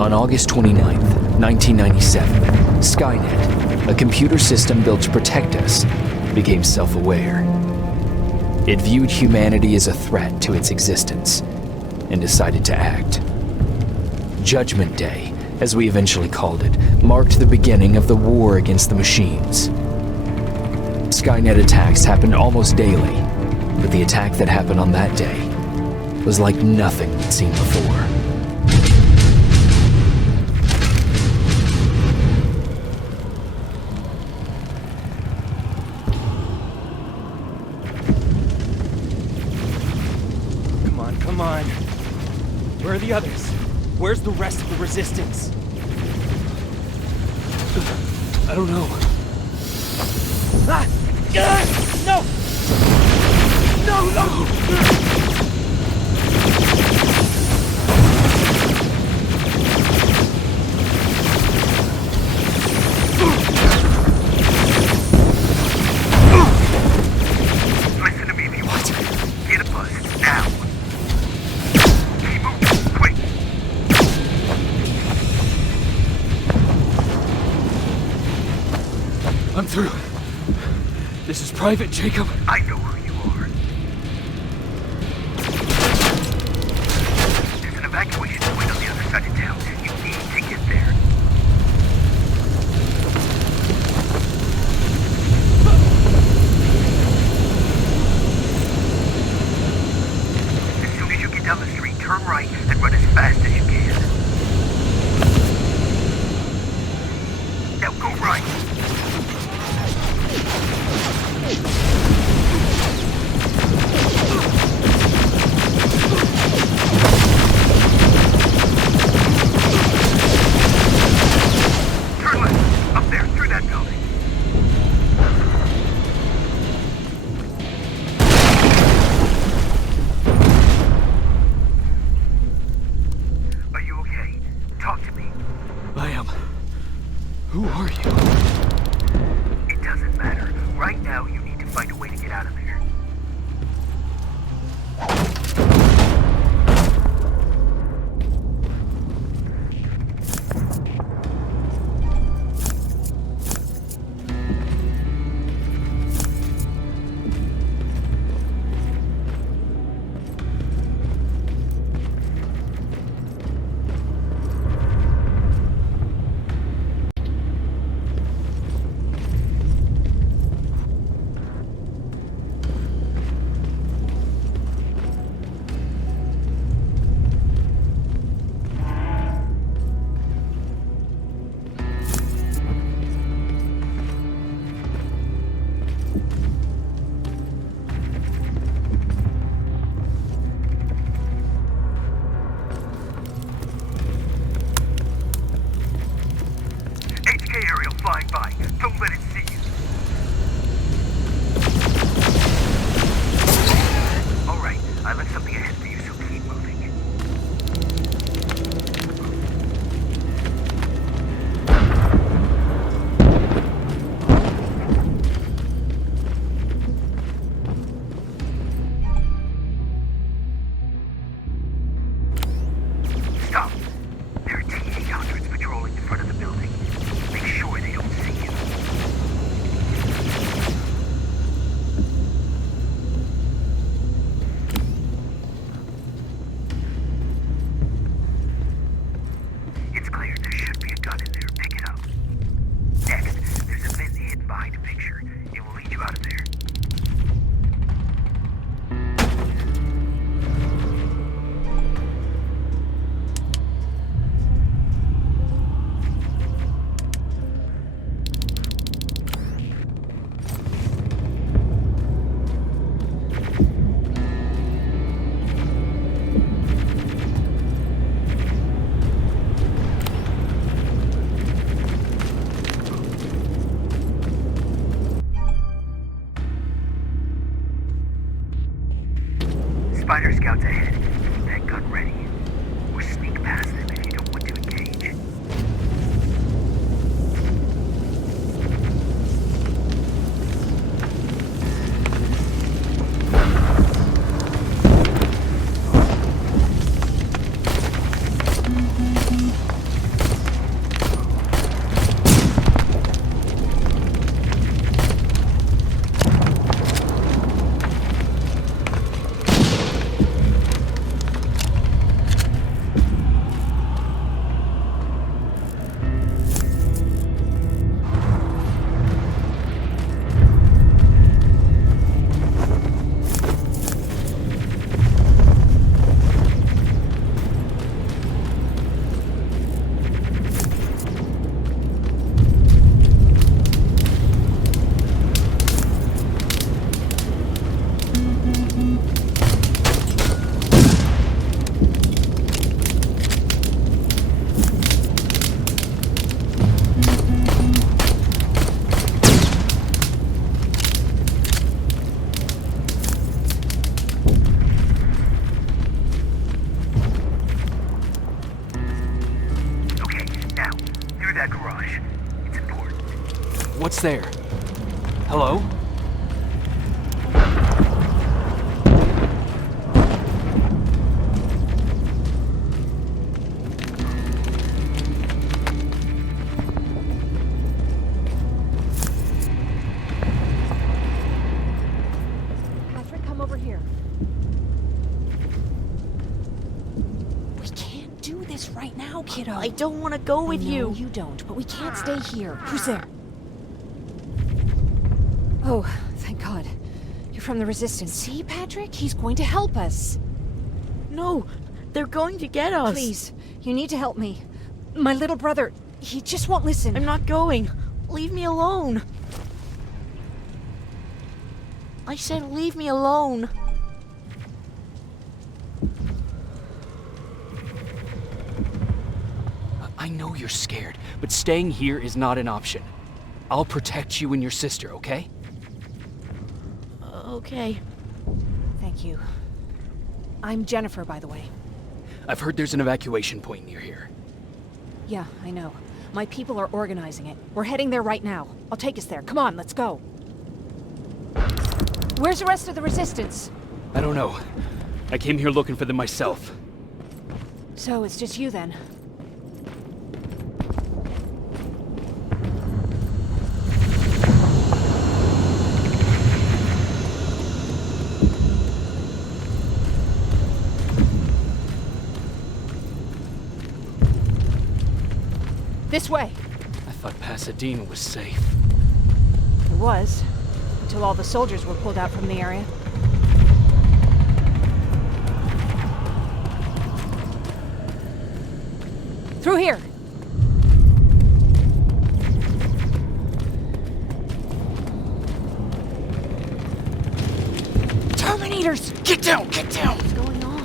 On August 29th, 1997, Skynet, a computer system built to protect us, became self-aware. It viewed humanity as a threat to its existence and decided to act. Judgment Day, as we eventually called it, marked the beginning of the war against the machines. Skynet attacks happened almost daily, but the attack that happened on that day was like nothing we'd seen before. Come on. Where are the others? Where's the rest of the resistance? I don't know. Ah! No! No, no! I'm through. This is Private Jacob. I know who you are. There's an evacuation point on the other side of town. You need to get there. As soon as you get down the street, turn right and run as fast as you can. Now go right. Turn left, up there, through that building. Are you okay? Talk to me. I am. Who are you? It doesn't matter. Right now, you need to find a way to get out of there. Aerial flying by. Don't let it see you. All right, I left something ahead for you, so keep moving. Stop. There are T-800s patrolling in front of the building. Make sure they don't see you. It's clear there should be a gun in there. Pick it up. Next, there's a vent hidden behind a picture. It will lead you out of there. Spider scouts ahead. Keep that gun ready. Or sneak past them if you don't want to engage. What's there? Hello? Patrick, come over here. We can't do this right now, kiddo. I don't want to go with you. You don't, but we can't stay here. Who's there? Oh, thank God. You're from the Resistance. See, Patrick? He's going to help us. No, they're going to get us. Please, you need to help me. My little brother, he just won't listen. I'm not going. Leave me alone. I said leave me alone. I know you're scared, but staying here is not an option. I'll protect you and your sister, okay? Okay. Thank you. I'm Jennifer, by the way. I've heard there's an evacuation point near here. Yeah, I know. My people are organizing it. We're heading there right now. I'll take us there. Come on, let's go. Where's the rest of the Resistance? I don't know. I came here looking for them myself. So it's just you then? This way. I thought Pasadena was safe. It was. Until all the soldiers were pulled out from the area. Through here. Terminators! Get down! Get down! What's going on?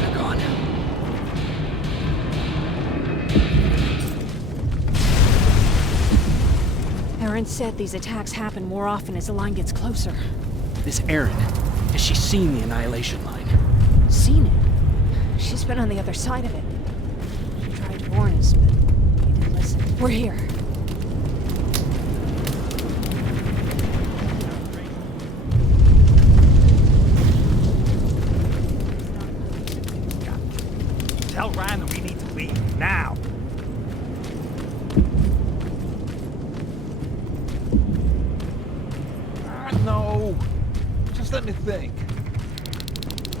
They're gone. Erin said these attacks happen more often as the line gets closer. This Erin, has she seen the Annihilation Line? Seen it? She's been on the other side of it. She tried to warn us, but we didn't listen. We're here. Tell Ryan that we need to leave, now! No. Just let me think.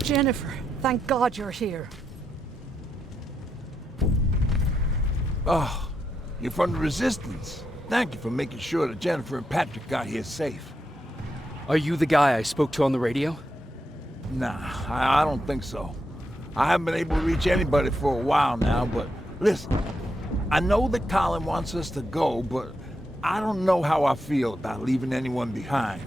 Jennifer, thank God you're here. Oh, you're from the Resistance. Thank you for making sure that Jennifer and Patrick got here safe. Are you the guy I spoke to on the radio? Nah, I don't think so. I haven't been able to reach anybody for a while now, but listen, I know that Colin wants us to go, but I don't know how I feel about leaving anyone behind.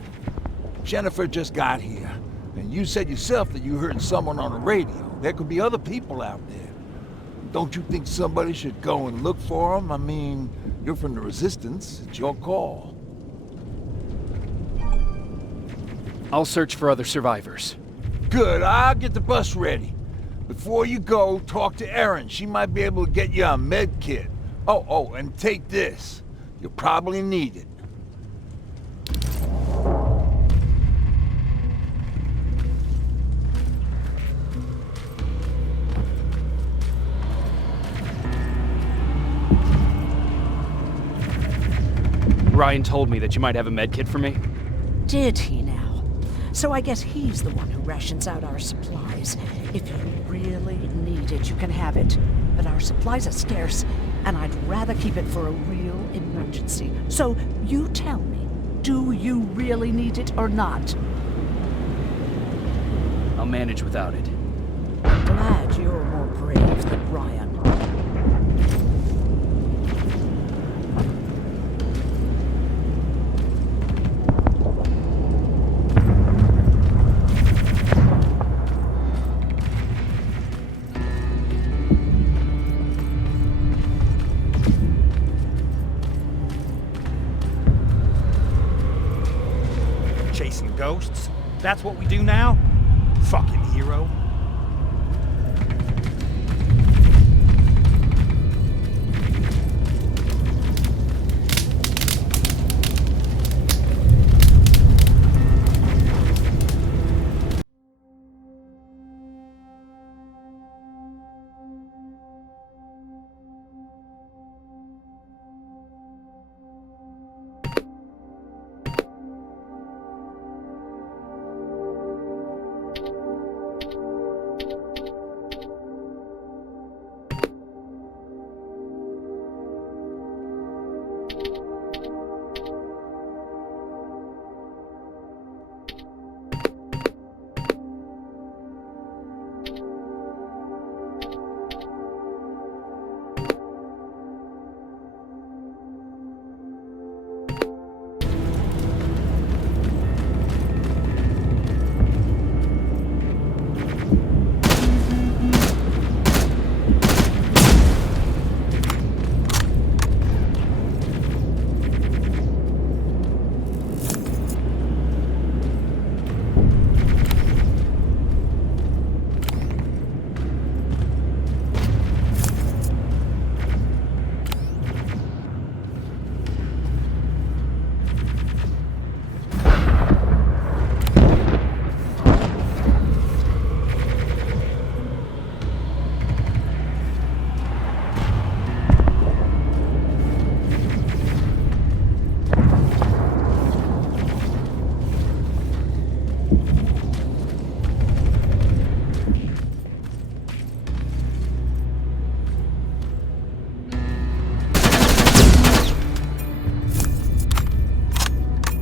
Jennifer just got here, and you said yourself that you heard someone on the radio. There could be other people out there. Don't you think somebody should go and look for them? I mean, you're from the Resistance. It's your call. I'll search for other survivors. Good, I'll get the bus ready. Before you go, talk to Erin. She might be able to get you a med kit. Oh, and take this. You'll probably need it. Ryan told me that you might have a med kit for me. Did he now? So I guess he's the one who rations out our supplies. If you really need it, you can have it. But our supplies are scarce, and I'd rather keep it for a real emergency. So you tell me, do you really need it or not? I'll manage without it. Glad But you're more brave than Ryan. Chasing ghosts? That's what we do now? Fucking hero.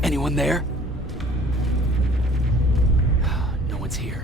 Anyone there? No one's here.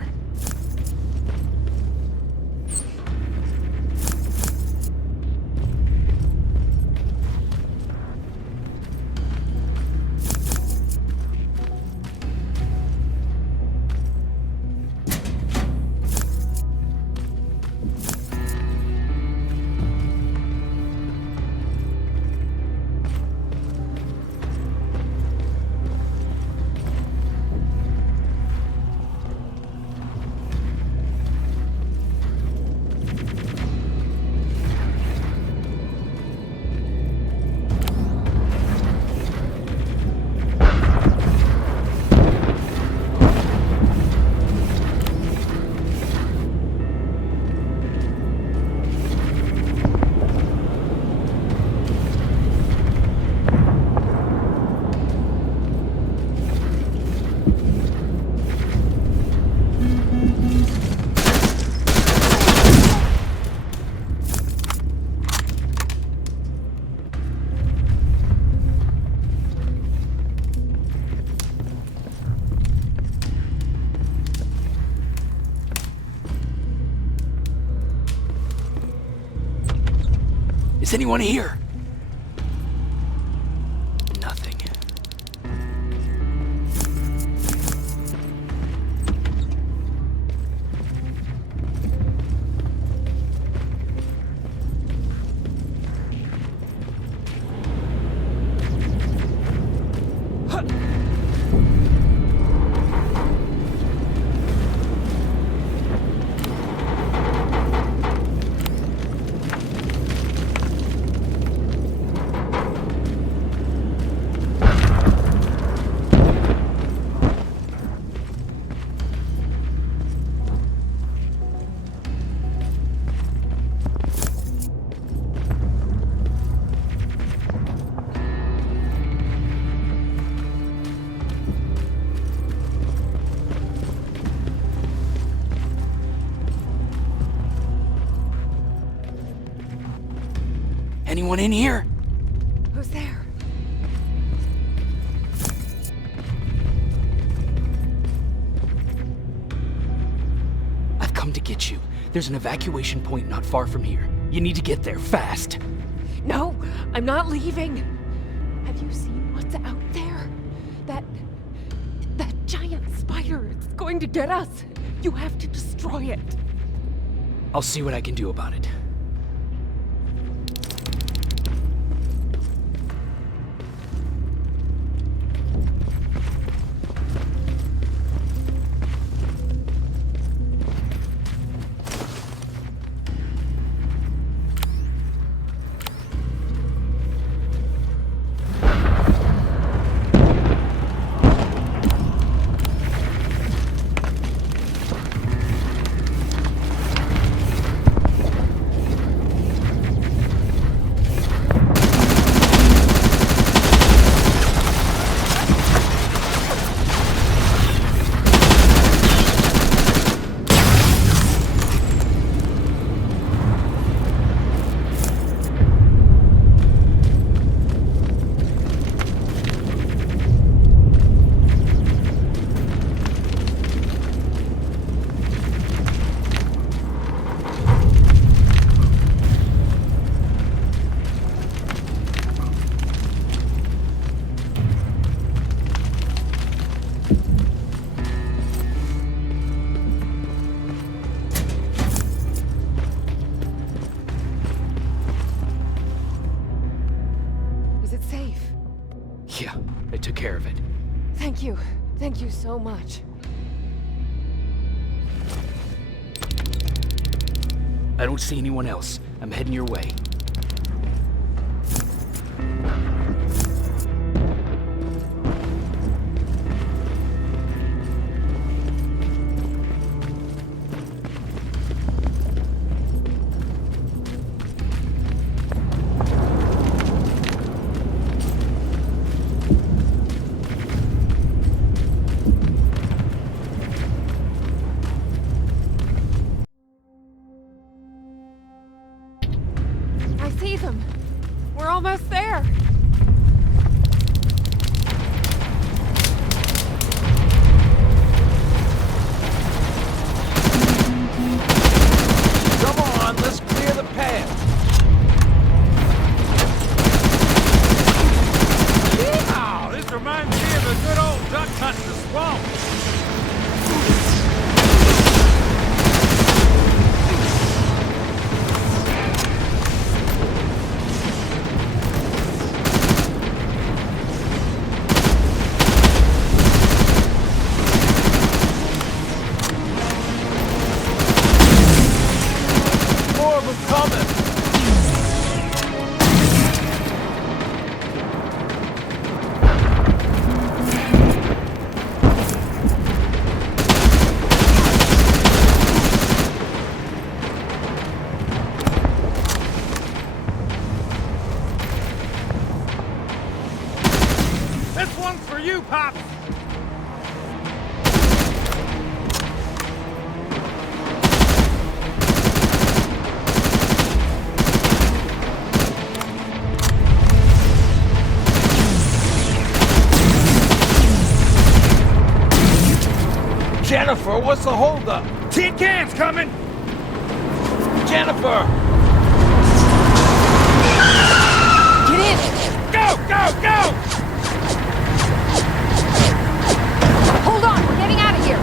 Is anyone here? Nothing. Anyone in here? Who's there? I've come to get you. There's an evacuation point not far from here. You need to get there, fast. No, I'm not leaving. Have you seen what's out there? That giant spider. It's going to get us. You have to destroy it. I'll see what I can do about it. Yeah, I took care of it. Thank you. Thank you so much. I don't see anyone else. I'm heading your way. I see them. We're almost there. Come on, let's clear the path. Wow, this reminds me of a good old duck hunt in the swamp. This one's for you, Pops! Jennifer, what's the holdup? Tin cans coming! Jennifer! Get in! Go, go, go! Hold on, we're getting out of here.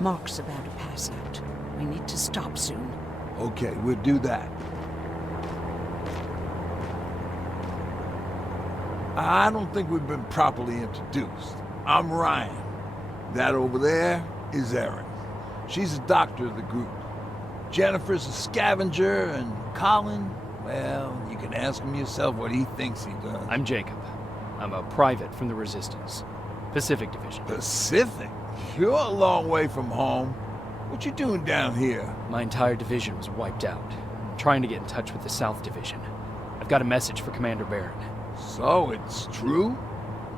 Mark's about to pass out. We need to stop soon. Okay, we'll do that. I don't think we've been properly introduced. I'm Ryan. That over there is Erin. She's the doctor of the group. Jennifer's a scavenger, and Colin, well, you can ask him yourself what he thinks he does. I'm Jacob. I'm a private from the Resistance. Pacific Division. Pacific? You're a long way from home. What you doing down here? My entire division was wiped out. I'm trying to get in touch with the South Division. I've got a message for Commander Barron. So, it's true?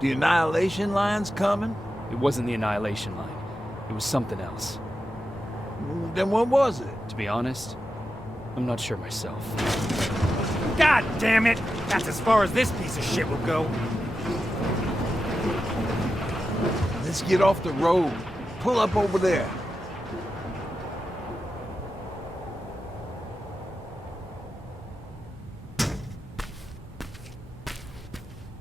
The Annihilation Line's coming? It wasn't the Annihilation Line. It was something else. Then what was it? To be honest, I'm not sure myself. God damn it! That's as far as this piece of shit will go. Let's get off the road. Pull up over there.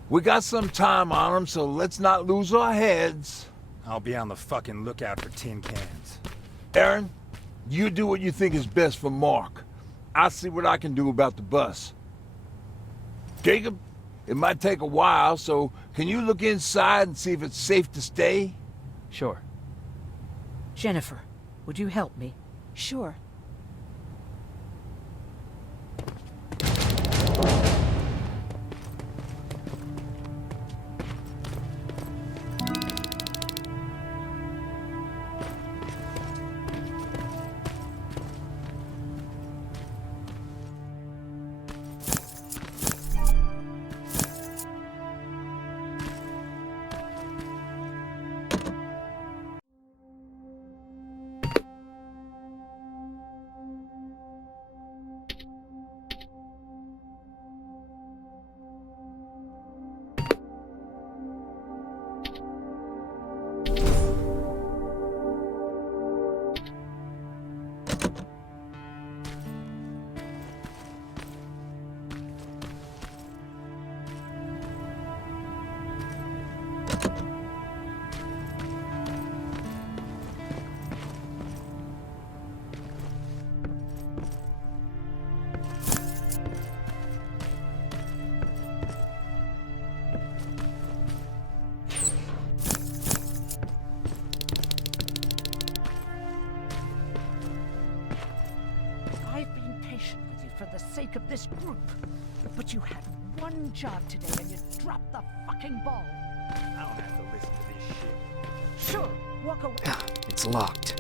We got some time on them, so let's not lose our heads. I'll be on the fucking lookout for tin cans. Erin, you do what you think is best for Mark. I'll see what I can do about the bus. Jacob, it might take a while, so can you look inside and see if it's safe to stay? Sure. Jennifer, would you help me? Sure. For the sake of this group. But you had one job today and you dropped the fucking ball. I don't have to listen to this shit. Sure, walk away. It's locked.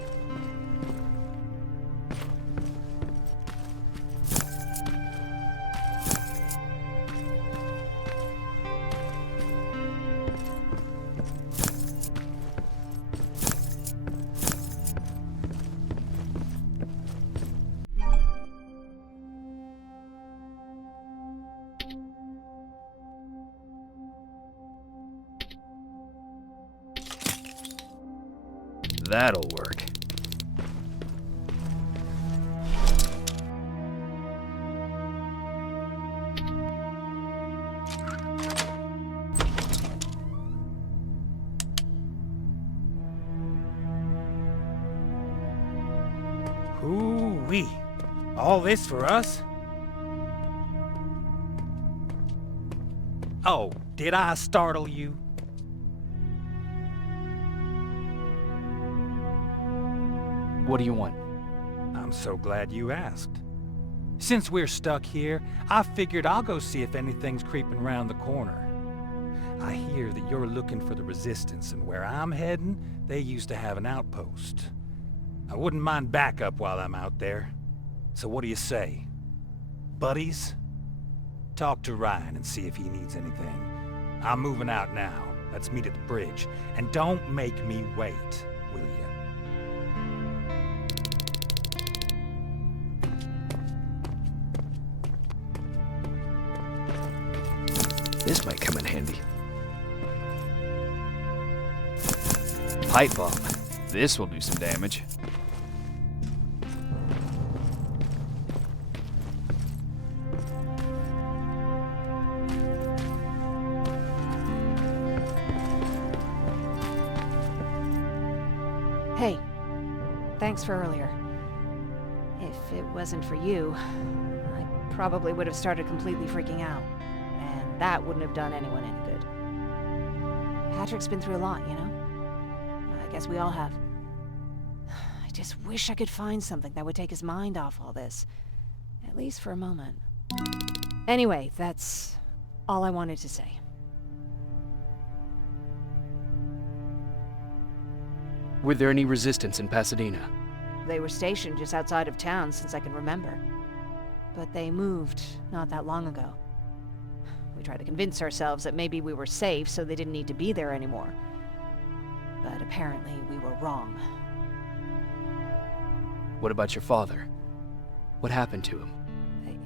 That'll work. Hoo-wee. All this for us? Oh, did I startle you? What do you want? I'm so glad you asked. Since we're stuck here, I figured I'll go see if anything's creeping around the corner. I hear that you're looking for the Resistance, and where I'm heading, they used to have an outpost. I wouldn't mind backup while I'm out there. So what do you say? Buddies? Talk to Ryan and see if he needs anything. I'm moving out now. Let's meet at the bridge. And don't make me wait, will you? This might come in handy. Pipe bomb. This will do some damage. Hey, thanks for earlier. If it wasn't for you, I probably would have started completely freaking out. And that wouldn't have done anyone any good. Patrick's been through a lot, you know? I guess we all have. I just wish I could find something that would take his mind off all this. At least for a moment. Anyway, that's all I wanted to say. Were there any resistance in Pasadena? They were stationed just outside of town since I can remember. But they moved not that long ago. We tried to convince ourselves that maybe we were safe, so they didn't need to be there anymore. But apparently we were wrong. What about your father? What happened to him?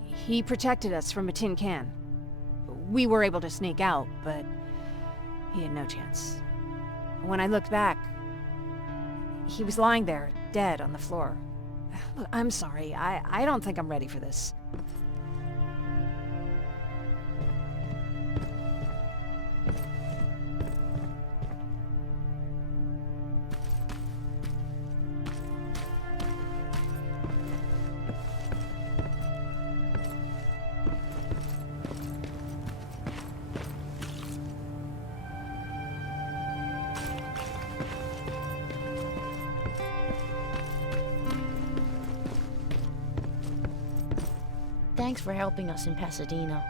He protected us from a tin can. We were able to sneak out, but he had no chance. When I looked back, he was lying there, dead on the floor. Look, I'm sorry. I don't think I'm ready for this. Thanks for helping us in Pasadena.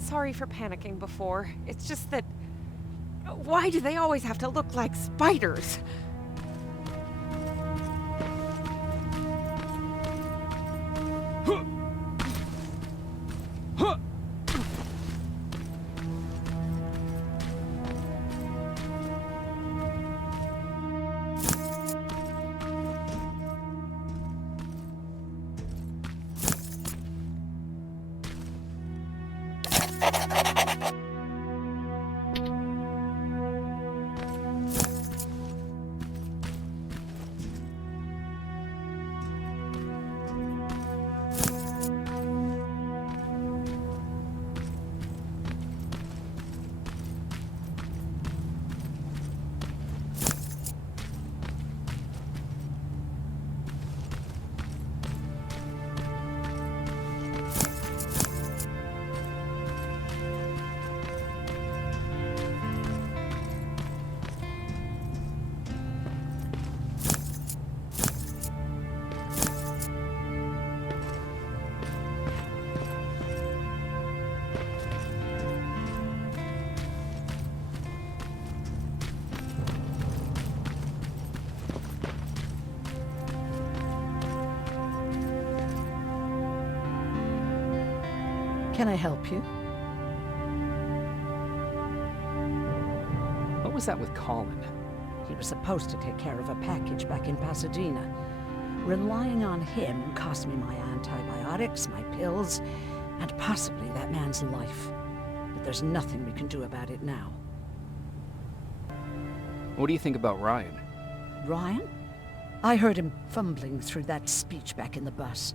Sorry for panicking before. It's just that... Why do they always have to look like spiders? Can I help you? What was that with Colin? He was supposed to take care of a package back in Pasadena. Relying on him cost me my antibiotics, my pills, and possibly that man's life. But there's nothing we can do about it now. What do you think about Ryan? Ryan? I heard him fumbling through that speech back in the bus.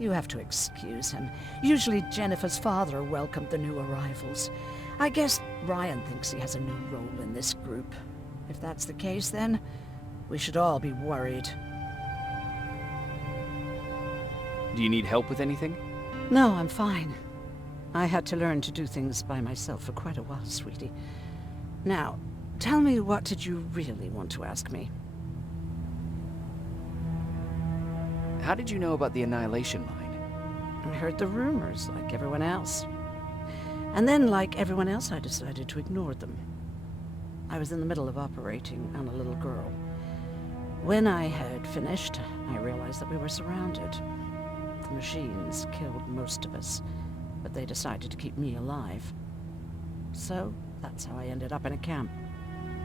You have to excuse him. Usually Jennifer's father welcomed the new arrivals. I guess Ryan thinks he has a new role in this group. If that's the case, then we should all be worried. Do you need help with anything? No, I'm fine. I had to learn to do things by myself for quite a while, sweetie. Now, tell me, what did you really want to ask me? How did you know about the Annihilation Mine? I heard the rumors, like everyone else. And then, like everyone else, I decided to ignore them. I was in the middle of operating on a little girl. When I had finished, I realized that we were surrounded. The machines killed most of us, but they decided to keep me alive. So, that's how I ended up in a camp.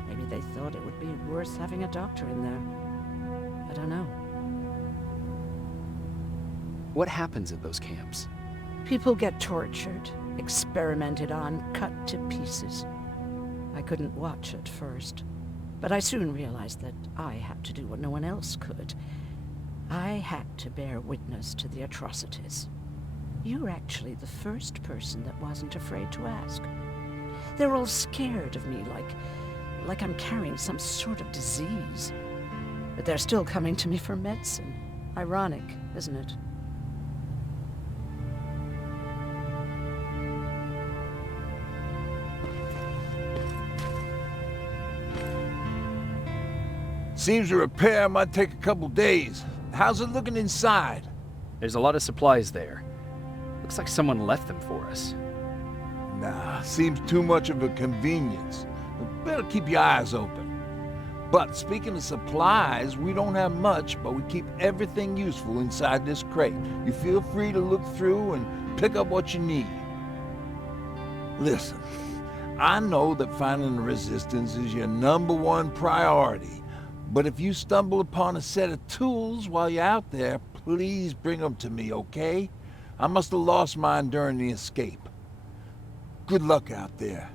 Maybe they thought it would be worth having a doctor in there. I don't know. What happens at those camps? People get tortured, experimented on, cut to pieces. I couldn't watch at first, but I soon realized that I had to do what no one else could. I had to bear witness to the atrocities. You're actually the first person that wasn't afraid to ask. They're all scared of me, like I'm carrying some sort of disease. But they're still coming to me for medicine. Ironic, isn't it? Seems the repair might take a couple days. How's it looking inside? There's a lot of supplies there. Looks like someone left them for us. Nah, seems too much of a convenience. Better keep your eyes open. But speaking of supplies, we don't have much, but we keep everything useful inside this crate. You feel free to look through and pick up what you need. Listen, I know that finding the resistance is your #1 priority, but if you stumble upon a set of tools while you're out there, please bring them to me, okay? I must have lost mine during the escape. Good luck out there.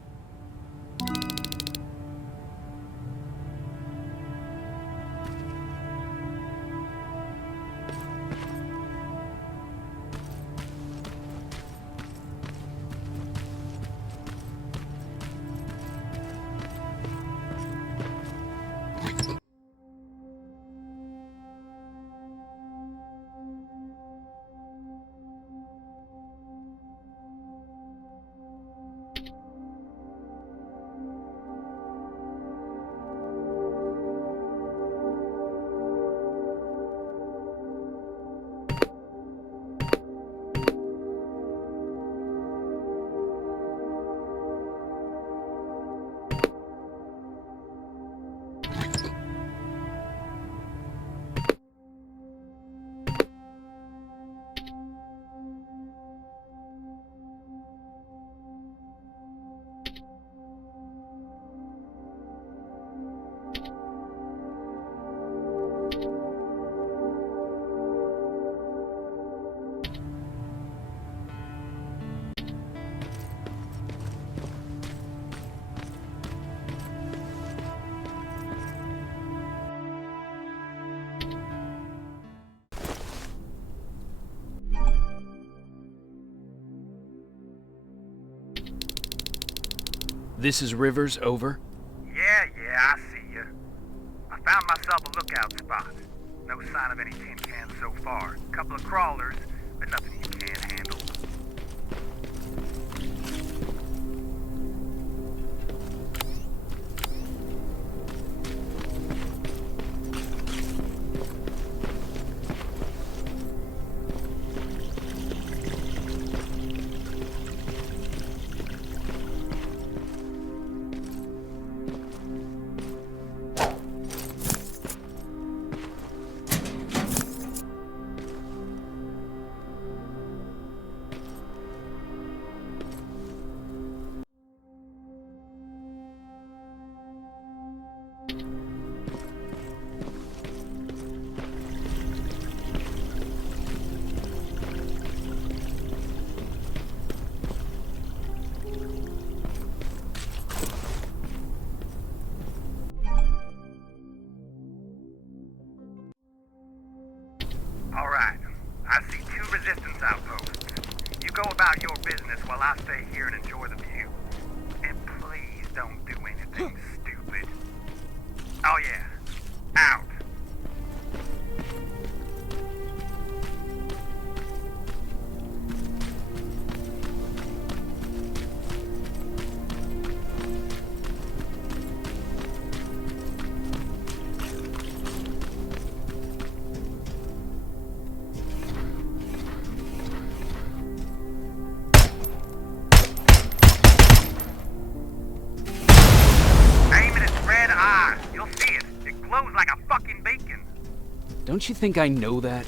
This is Rivers, over. Yeah, I see you. I found myself a lookout spot. No sign of any tin cans so far. Couple of crawlers, but nothing you can't handle. Alright, I see 2 resistance outposts. You go about your business while I stay here and enjoy the view. And please don't do anything stupid. Oh yeah, out. Don't you think I know that?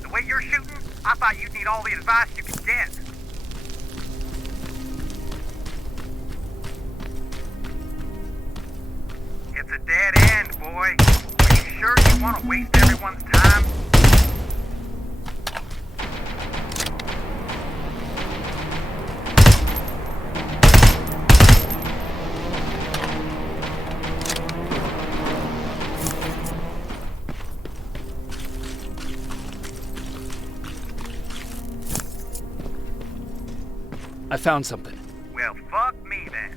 The way you're shooting, I thought you'd need all the advice you could get. It's a dead end, boy. Are you sure you want to waste everyone's time? I found something. Well, fuck me then.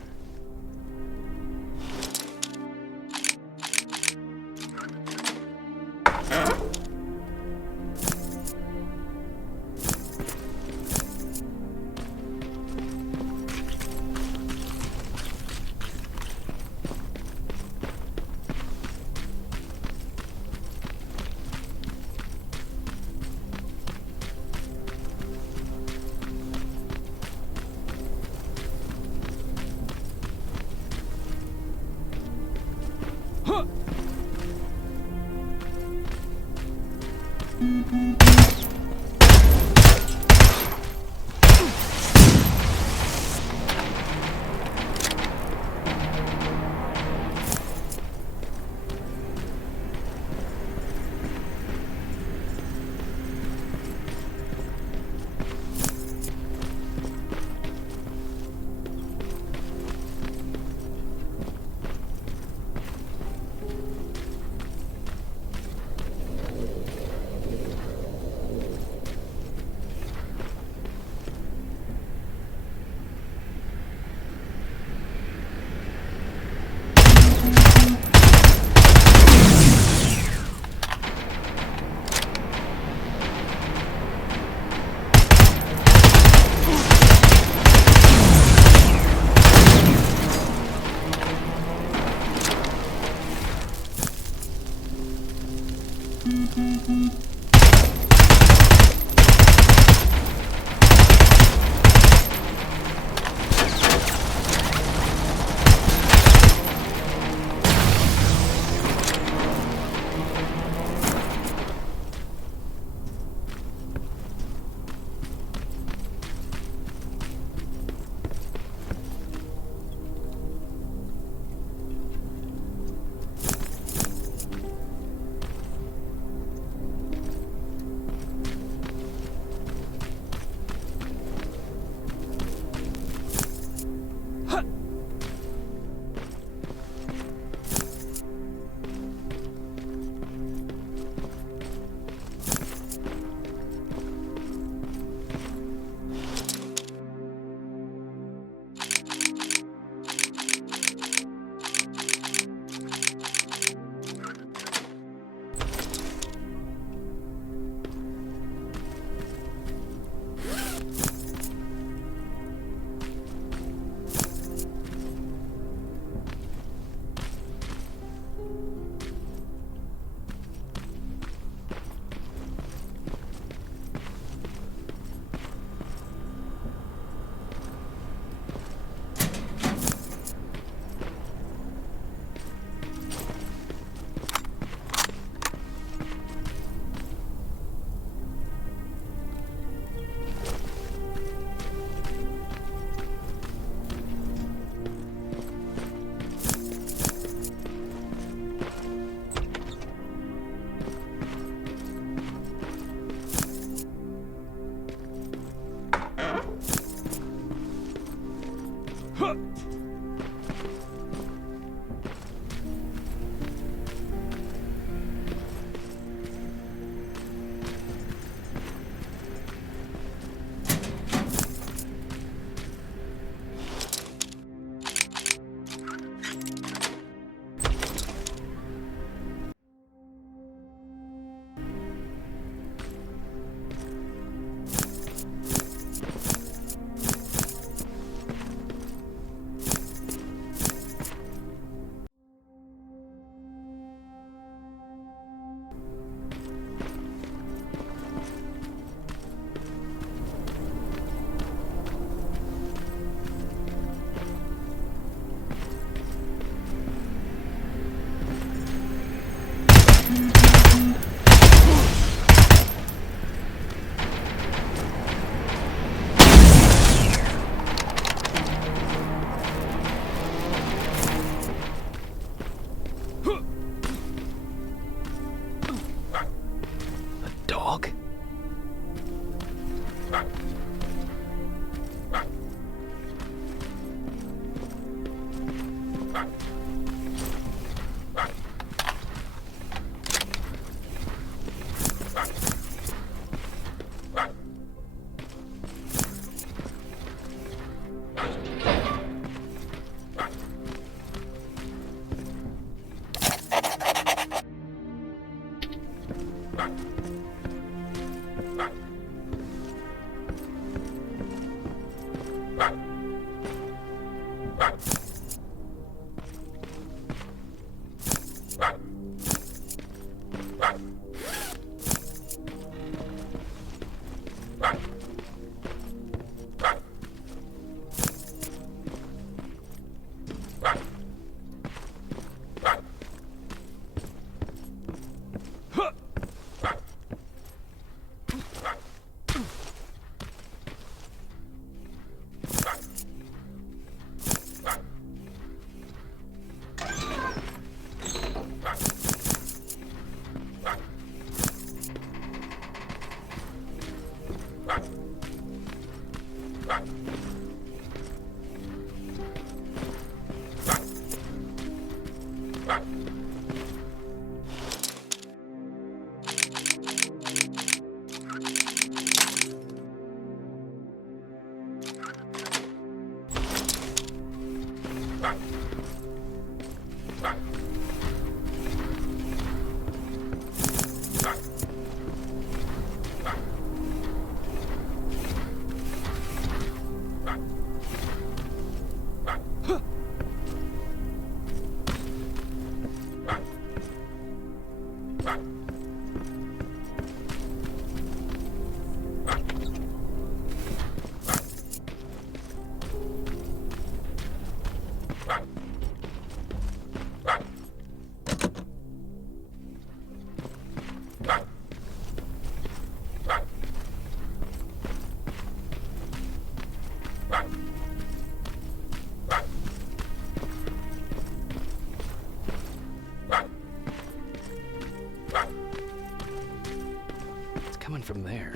It's coming from there.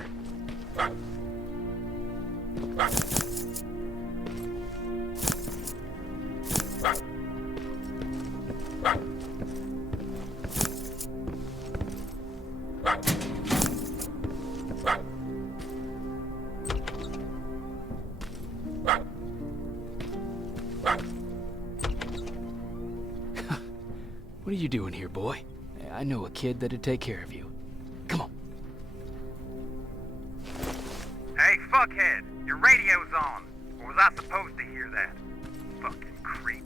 What are you doing here, boy? I know a kid that'd take care of you. Come on. Hey, fuckhead! Your radio's on! Or was I supposed to hear that? Fucking creep.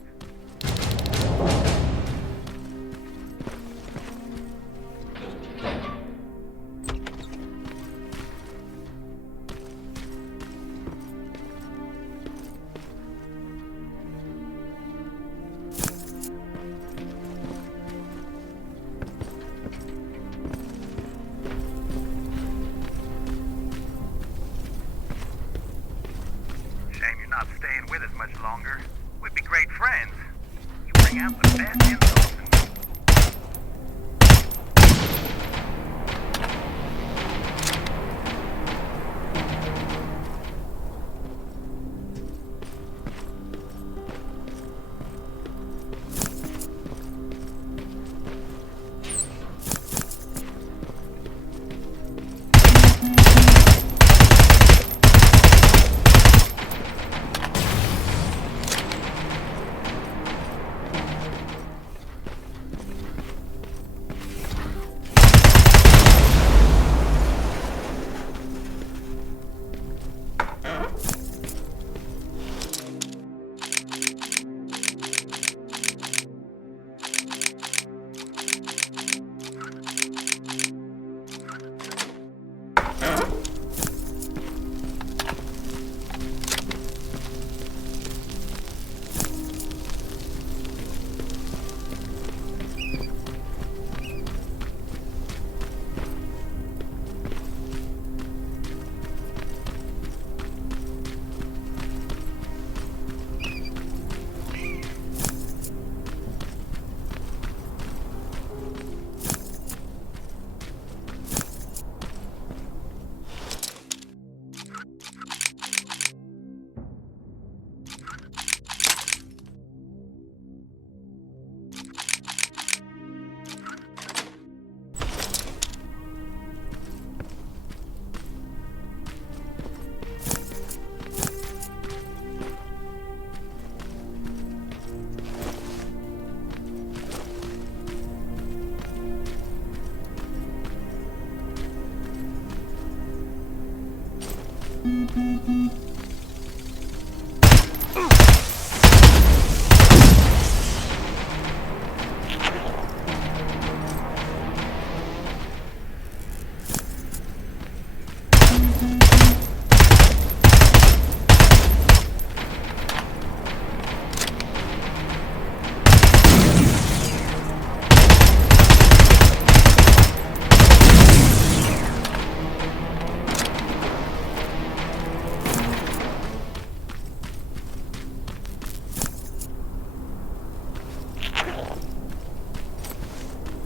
Not staying with us much longer. We'd be great friends. You bring out the best insults in me.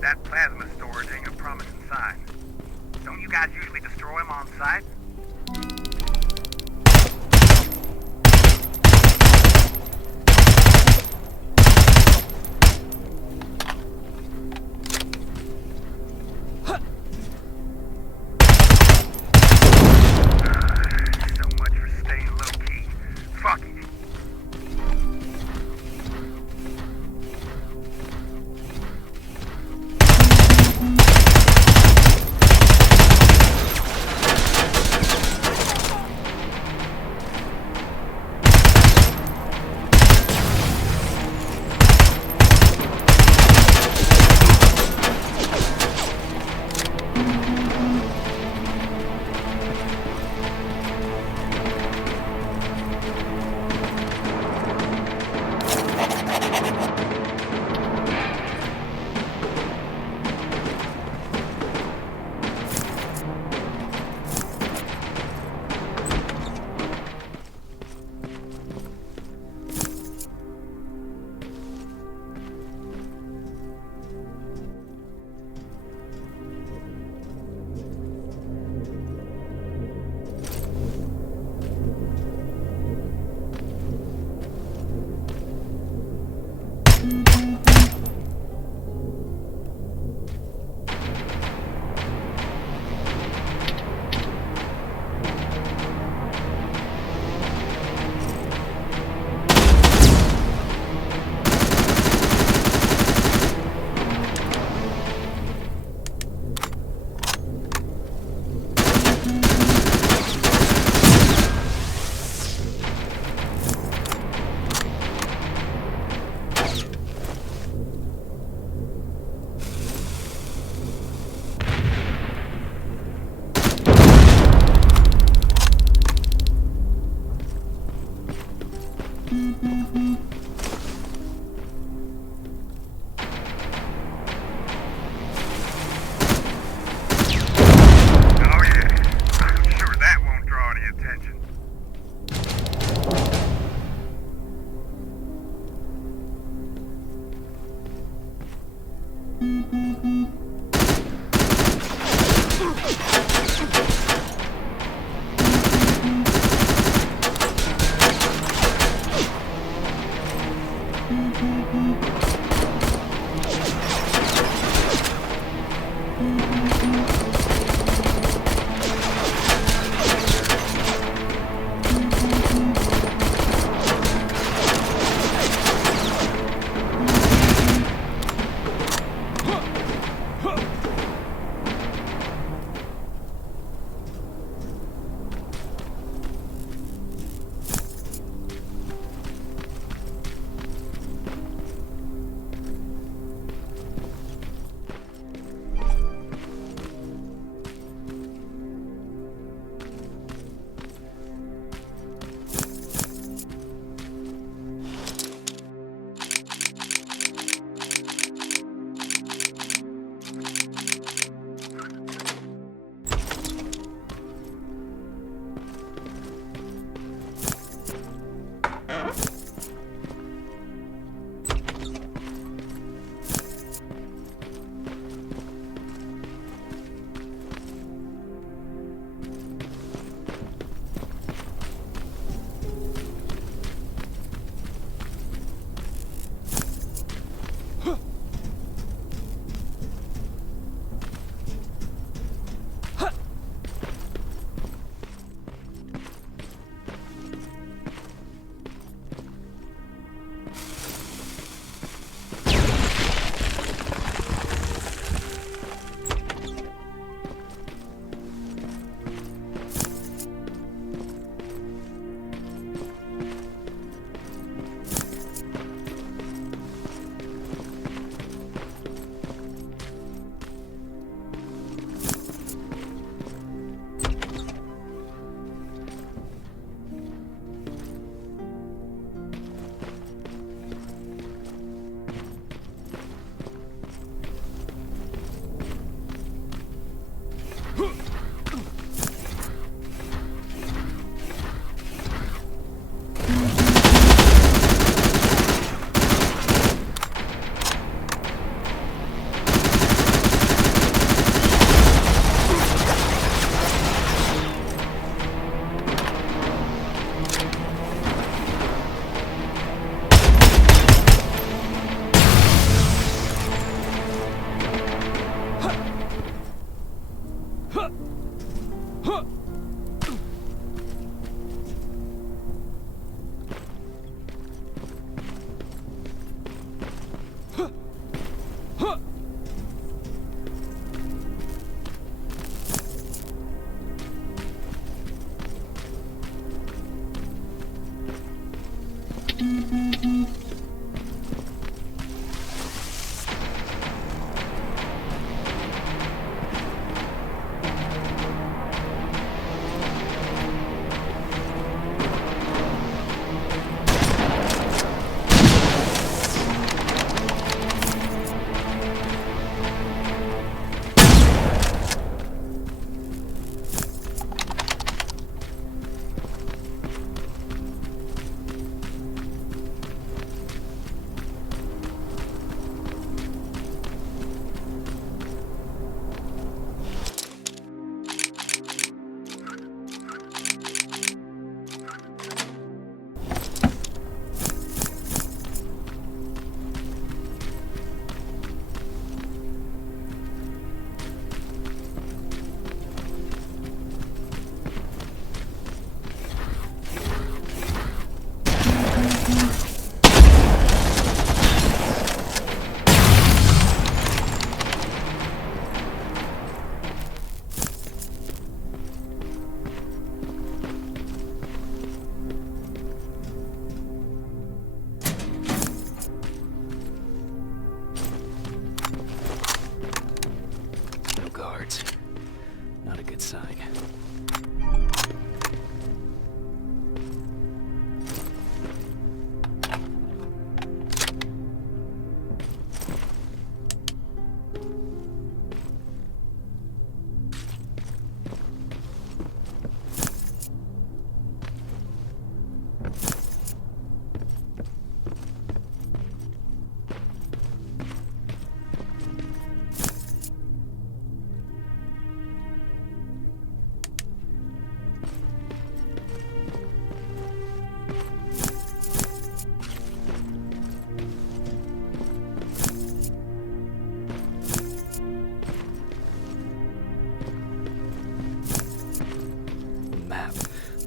That plasma storage ain't a promising sign. Don't you guys usually destroy them on sight? So much for staying low-key. Fuck it.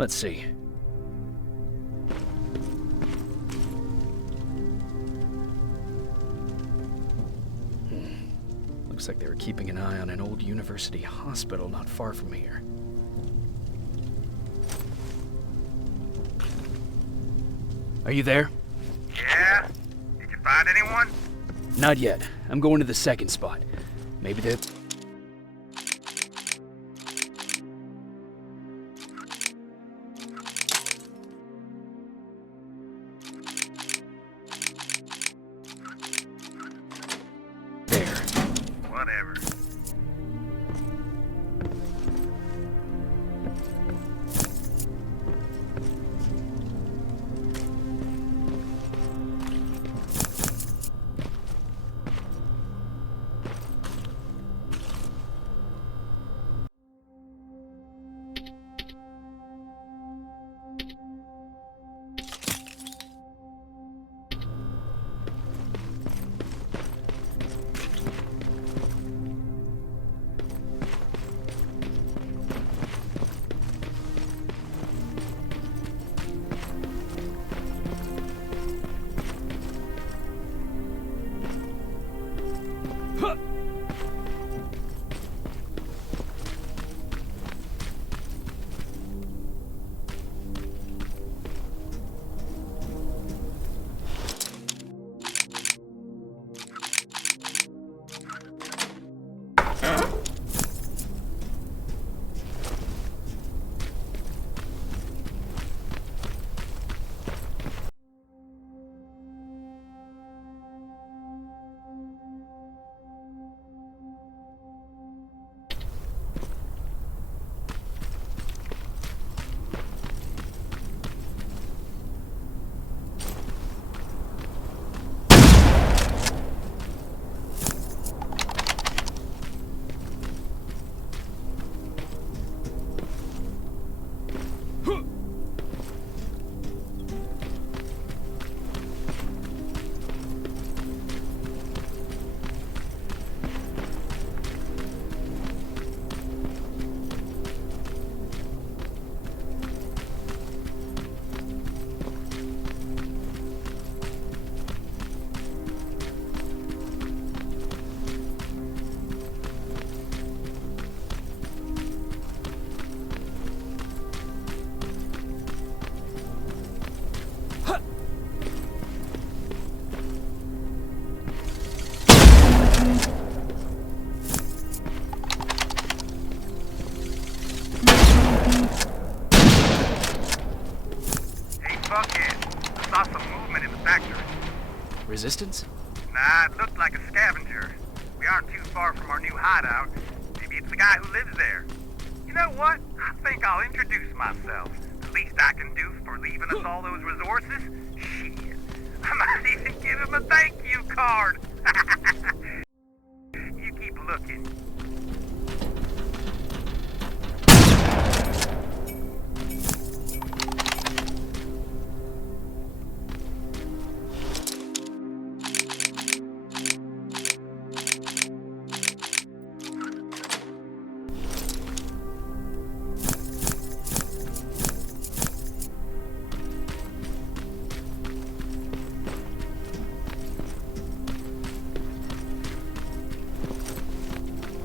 Let's see. Looks like they were keeping an eye on an old university hospital not far from here. Are you there? Yeah? Did you find anyone? Not yet. I'm going to the second spot. Maybe they're... Whatever. Resistance? Nah, it looked like a scavenger. We aren't too far from our new hideout. Maybe it's the guy who lives there. You know what? I think I'll introduce myself. The least I can do for leaving us all those resources? Shit. I might even give him a thank you card. You keep looking.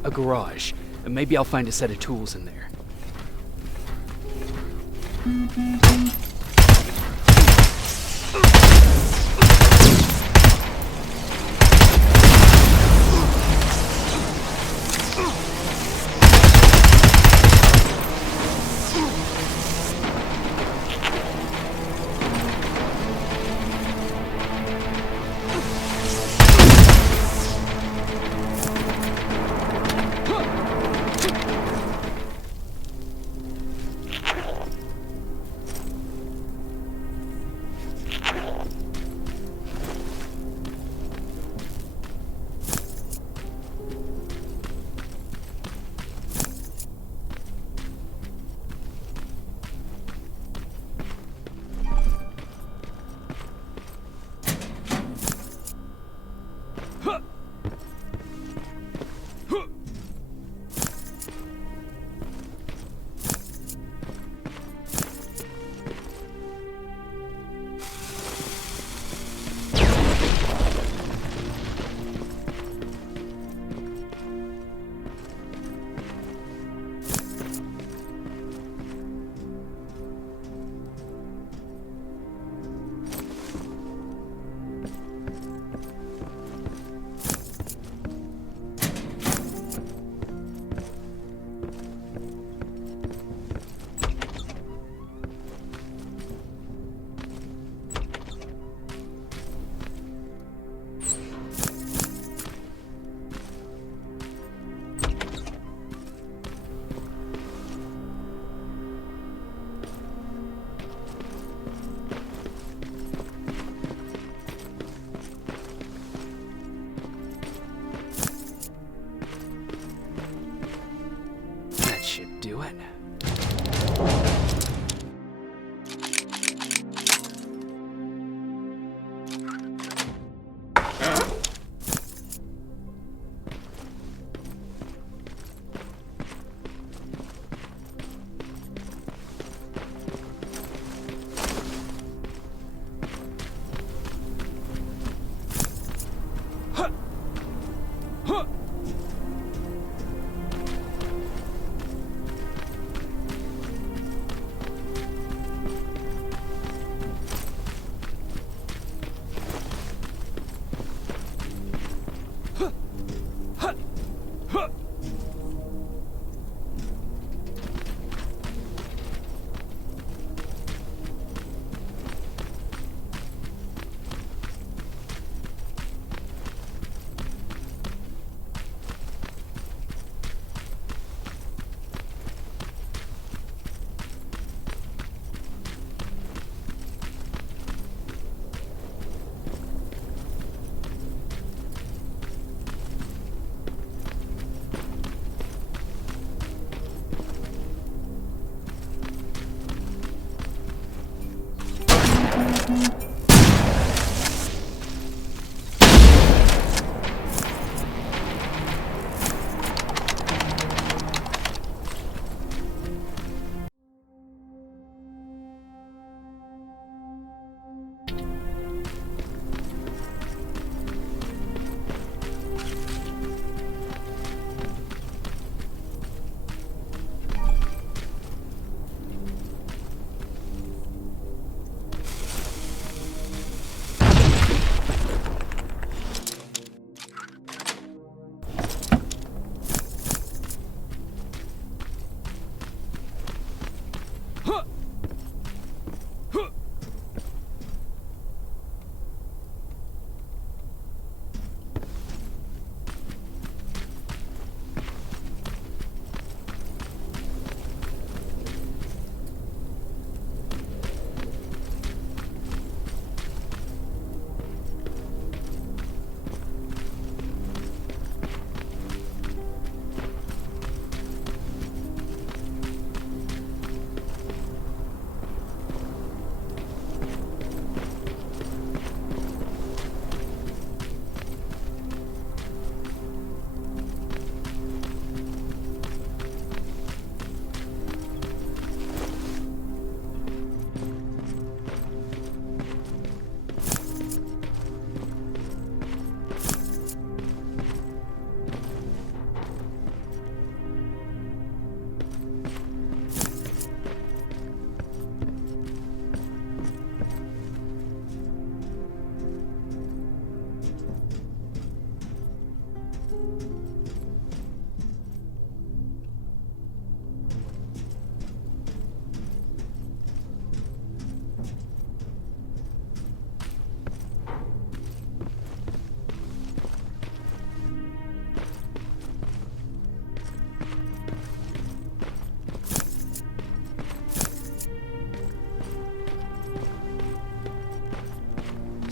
A garage. Maybe I'll find a set of tools in there. Do it.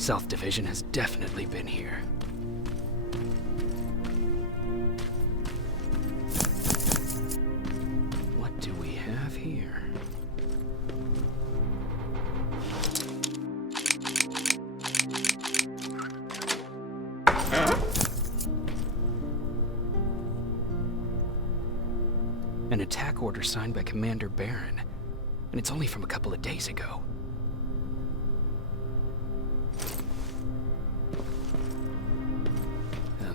South Division has definitely been here. What do we have here? An attack order signed by Commander Baron, and it's only from a couple of days ago.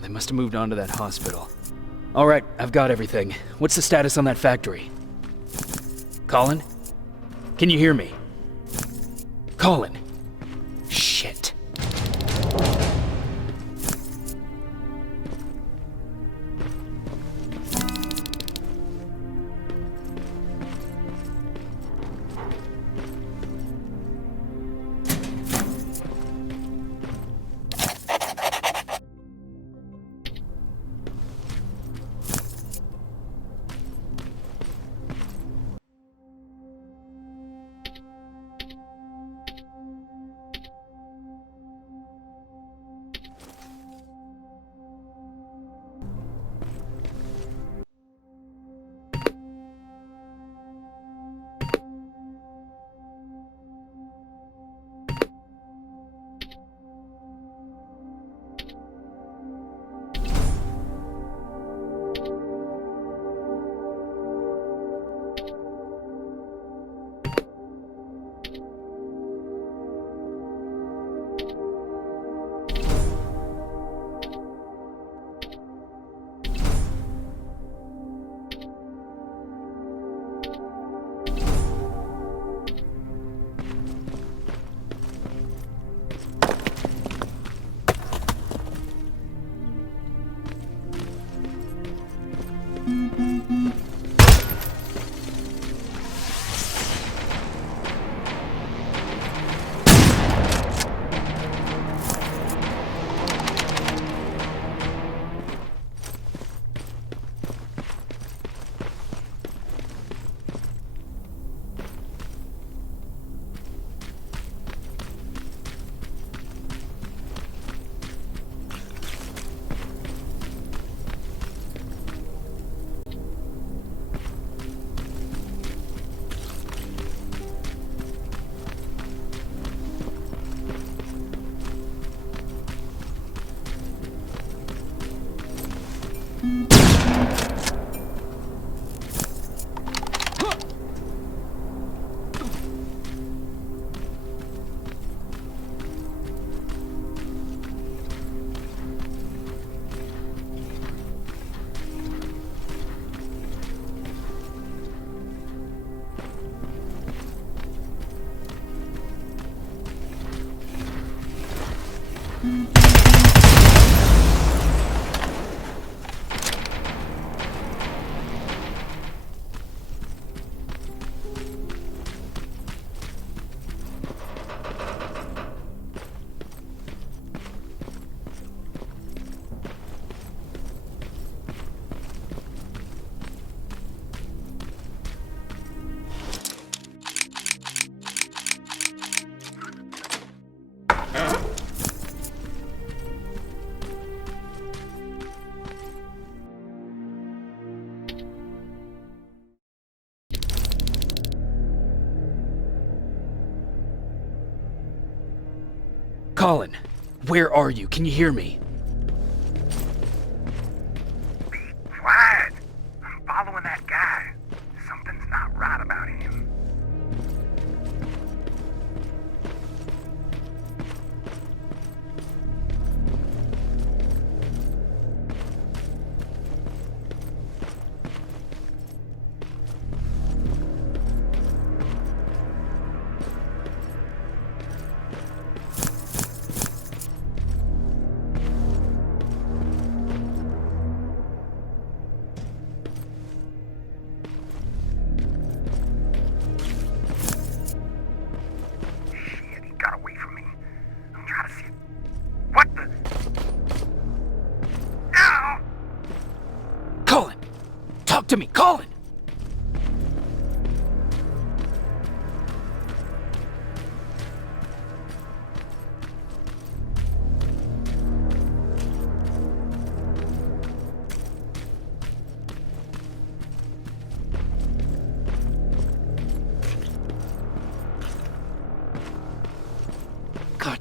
They must have moved on to that hospital. All right, I've got everything. What's the status on that factory? Colin? Can you hear me? Colin? Shit. Colin, where are you? Can you hear me? Be quiet. I'm following that guy. Something's not right about him.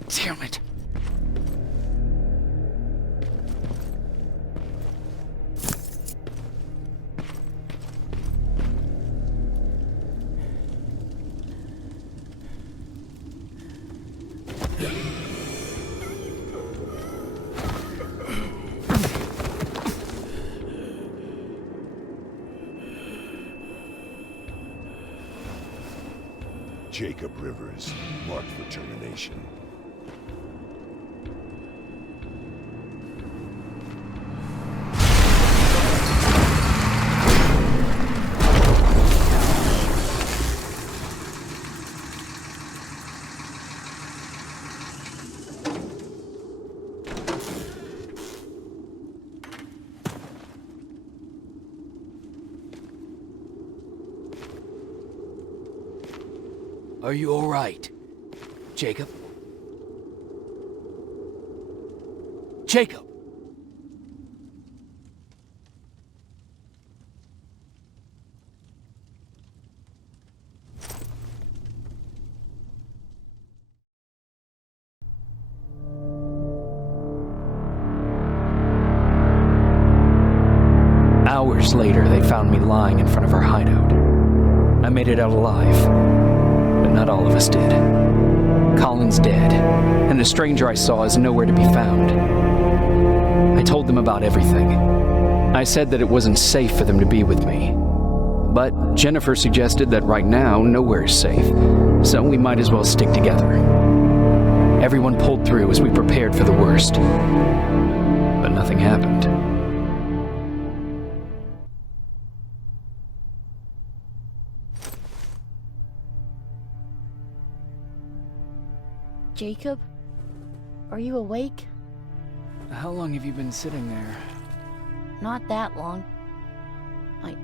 Damn it. Jacob Rivers, marked for termination. Are you all right, Jacob? Jacob! Hours later, they found me lying in front of our hideout. I made it out alive. But not all of us did. Colin's dead, and the stranger I saw is nowhere to be found. I told them about everything. I said that it wasn't safe for them to be with me. But Jennifer suggested that right now, nowhere is safe, so we might as well stick together. Everyone pulled through as we prepared for the worst. But nothing happened. Jacob? Are you awake? How long have you been sitting there? Not that long.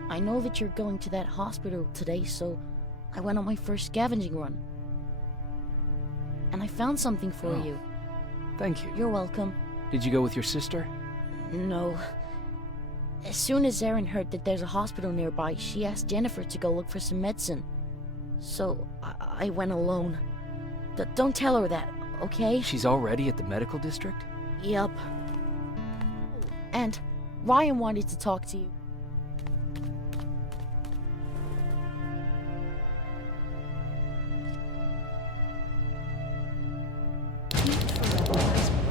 I know that you're going to that hospital today, so I went on my first scavenging run. And I found something for you. Thank you. You're welcome. Did you go with your sister? No. As soon as Erin heard that there's a hospital nearby, she asked Jennifer to go look for some medicine. So I went alone. Don't tell her that, okay? She's already at the medical district? Yup. And Ryan wanted to talk to you.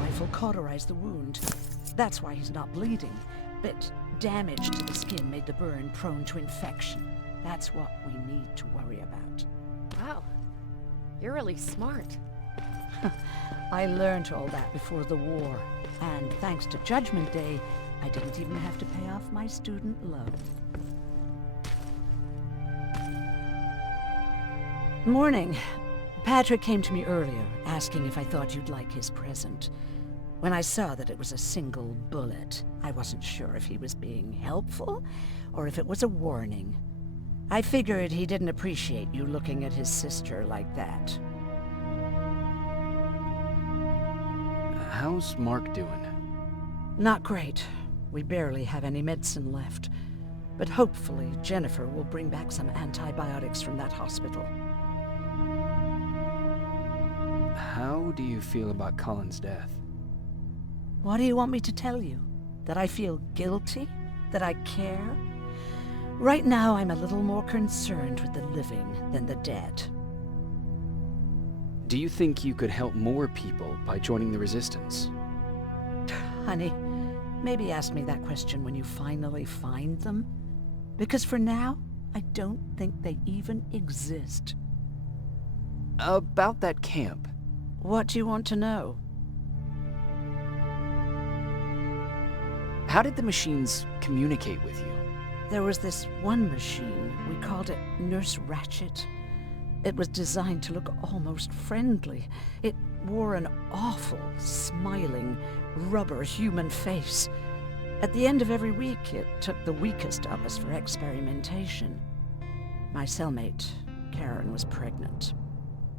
Rifle cauterized the wound. That's why he's not bleeding. But damage to the skin made the burn prone to infection. That's what we need to worry about. Wow. You're really smart. I learned all that before the war. And thanks to Judgment Day, I didn't even have to pay off my student loan. Morning. Patrick came to me earlier, asking if I thought you'd like his present. When I saw that it was a single bullet, I wasn't sure if he was being helpful or if it was a warning. I figured he didn't appreciate you looking at his sister like that. How's Mark doing? Not great. We barely have any medicine left. But hopefully Jennifer will bring back some antibiotics from that hospital. How do you feel about Colin's death? What do you want me to tell you? That I feel guilty? That I care? Right now, I'm a little more concerned with the living than the dead. Do you think you could help more people by joining the Resistance? Honey, maybe ask me that question when you finally find them. Because for now, I don't think they even exist. About that camp. What do you want to know? How did the machines communicate with you? There was this one machine. We called it Nurse Ratchet. It was designed to look almost friendly. It wore an awful, smiling, rubber human face. At the end of every week, it took the weakest of us for experimentation. My cellmate, Karen, was pregnant.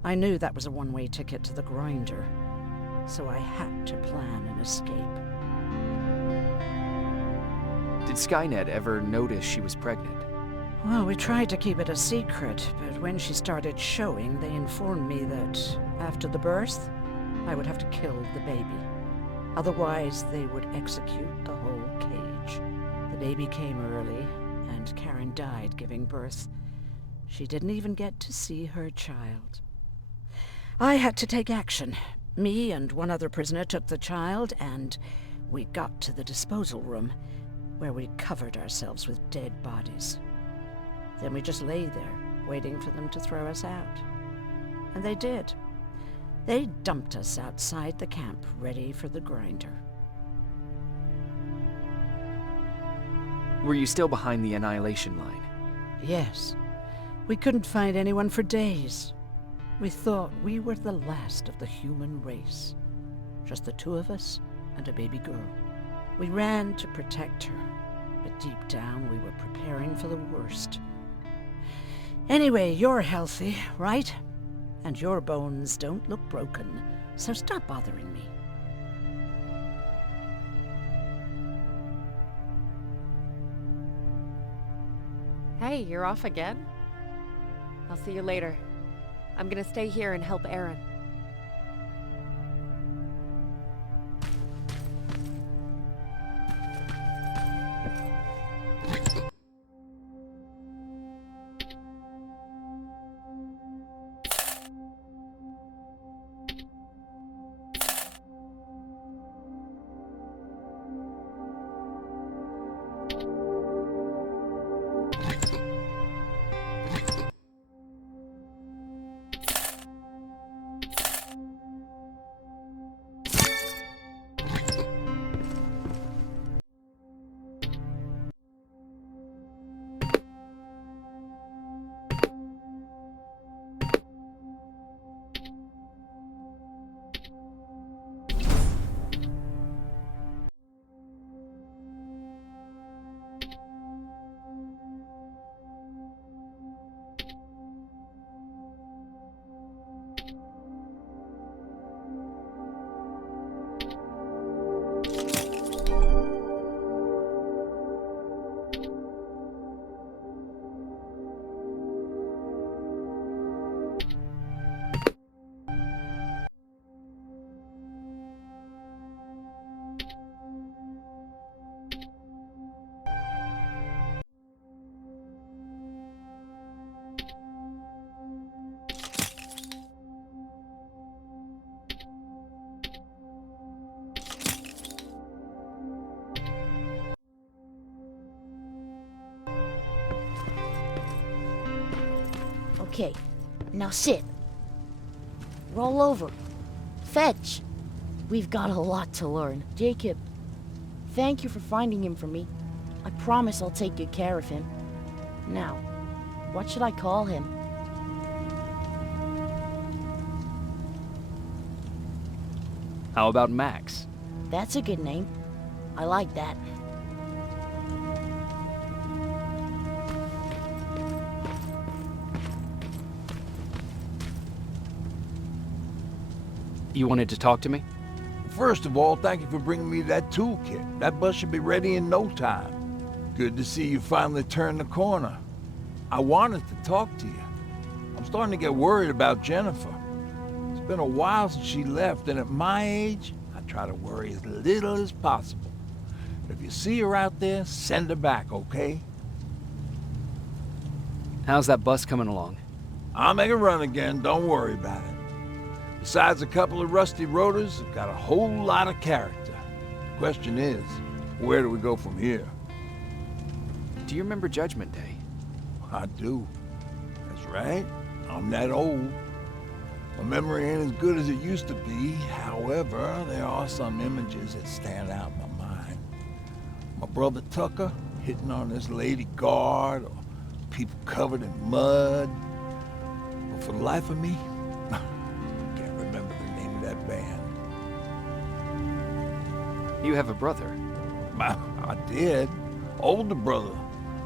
I knew that was a one-way ticket to the grinder, so I had to plan an escape. Did Skynet ever notice she was pregnant? Well, we tried to keep it a secret, but when she started showing, they informed me that after the birth, I would have to kill the baby. Otherwise, they would execute the whole cage. The baby came early, and Karen died giving birth. She didn't even get to see her child. I had to take action. Me and one other prisoner took the child, and we got to the disposal room, where we covered ourselves with dead bodies. Then we just lay there, waiting for them to throw us out. And they did. They dumped us outside the camp, ready for the grinder. Were you still behind the annihilation line? Yes. We couldn't find anyone for days. We thought we were the last of the human race. Just the two of us and a baby girl. We ran to protect her, but deep down we were preparing for the worst. Anyway, you're healthy, right? And your bones don't look broken, so stop bothering me. Hey, you're off again? I'll see you later. I'm gonna stay here and help Erin. Okay, now sit. Roll over. Fetch. We've got a lot to learn. Jacob, thank you for finding him for me. I promise I'll take good care of him. Now, what should I call him? How about Max? That's a good name. I like that. You wanted to talk to me? First of all, thank you for bringing me that toolkit. That bus should be ready in no time. Good to see you finally turned the corner. I wanted to talk to you. I'm starting to get worried about Jennifer. It's been a while since she left, and at my age, I try to worry as little as possible. If you see her out there, send her back, okay? How's that bus coming along? I'll make a run again, don't worry about it. Besides a couple of rusty rotors, it's got a whole lot of character. The question is, where do we go from here? Do you remember Judgment Day? I do. That's right. I'm that old. My memory ain't as good as it used to be. However, there are some images that stand out in my mind. My brother Tucker hitting on this lady guard, or people covered in mud. But for the life of me, that band. You have a brother. I did. Older brother.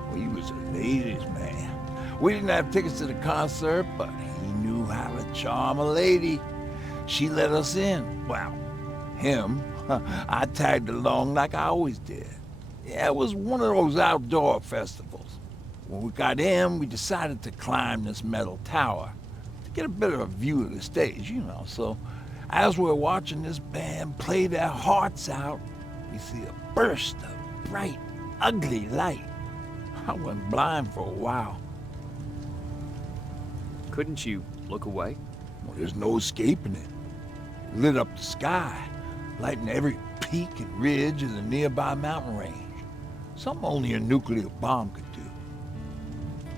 Well, he was a ladies' man. We didn't have tickets to the concert, but he knew how to charm a lady. She let us in. Well, him. I tagged along like I always did. Yeah, it was one of those outdoor festivals. When we got in, we decided to climb this metal tower to get a better view of the stage, you know, so As we're watching this band play their hearts out, we see a burst of bright, ugly light. I went blind for a while. Couldn't you look away? Well, there's no escaping it. It lit up the sky, lighting every peak and ridge of the nearby mountain range. Something only a nuclear bomb could do.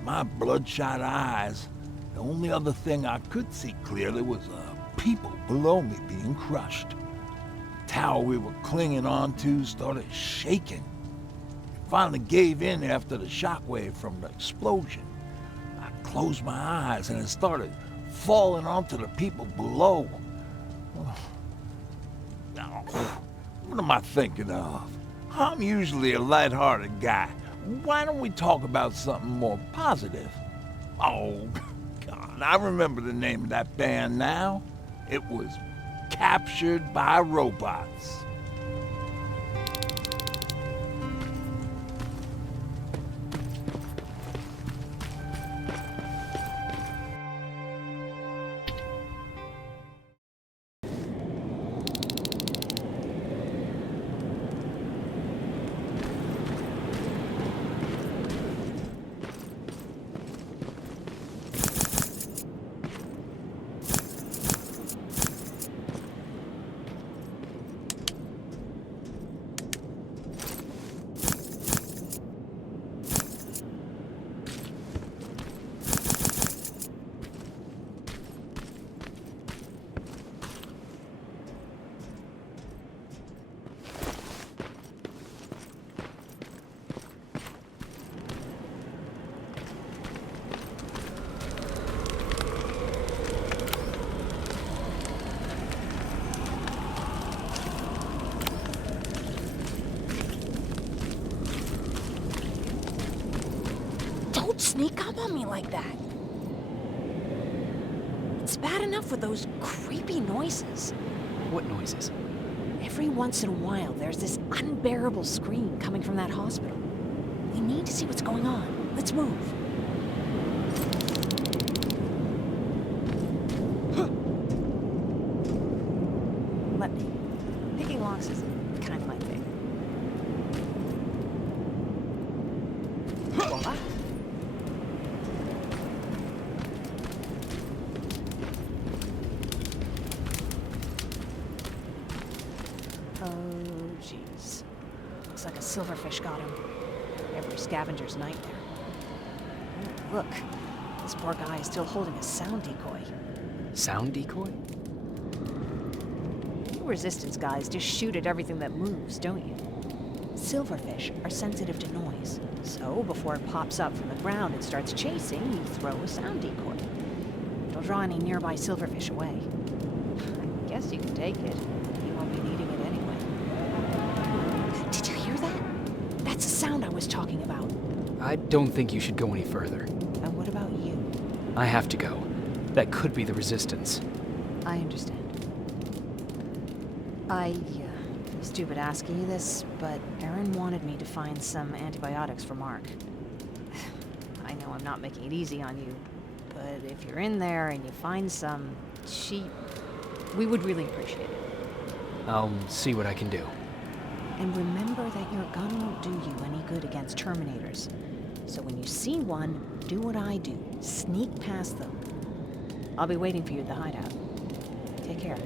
My bloodshot eyes, the only other thing I could see clearly was people below me being crushed. The tower we were clinging onto started shaking. It finally gave in after the shockwave from the explosion. I closed my eyes and it started falling onto the people below. What am I thinking of? I'm usually a lighthearted guy. Why don't we talk about something more positive? Oh, God, I remember the name of that band now. It was Captured by Robots. Sneak up on me like that. It's bad enough with those creepy noises. What noises? Every once in a while, there's this unbearable scream coming from that hospital. We need to see what's going on. Let's move. Let me. Picking locks is kind of my thing. Voila. Oh, jeez. Looks like a silverfish got him. Every scavenger's nightmare. Oh, look. This poor guy is still holding a sound decoy. Sound decoy? You Resistance guys just shoot at everything that moves, don't you? Silverfish are sensitive to noise. So, before it pops up from the ground and starts chasing, you throw a sound decoy. It'll draw any nearby silverfish away. I guess you can take it. You won't be needing it anyway. Did you hear that? That's the sound I was talking about. I don't think you should go any further. And what about you? I have to go. That could be the Resistance. I understand. I'm stupid asking you this, but Erin wanted me to find some antibiotics for Mark. I know I'm not making it easy on you, but if you're in there and you find some, we would really appreciate it. I'll see what I can do. And remember that your gun won't do you any good against Terminators. So when you see one, do what I do. Sneak past them. I'll be waiting for you at the hideout. Take care.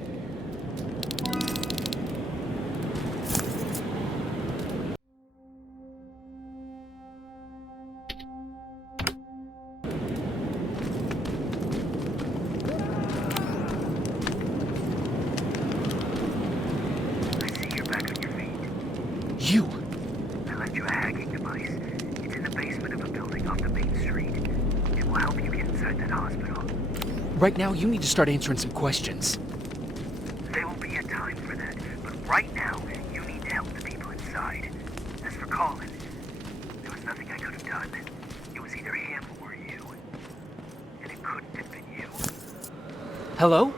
You! I left you a hacking device. It's in the basement of a building off the main street. It will help you get inside that hospital. Right now, you need to start answering some questions. There will be a time for that, but right now, you need to help the people inside. As for Colin, there was nothing I could have done. It was either him or you. And it couldn't have been you. Hello?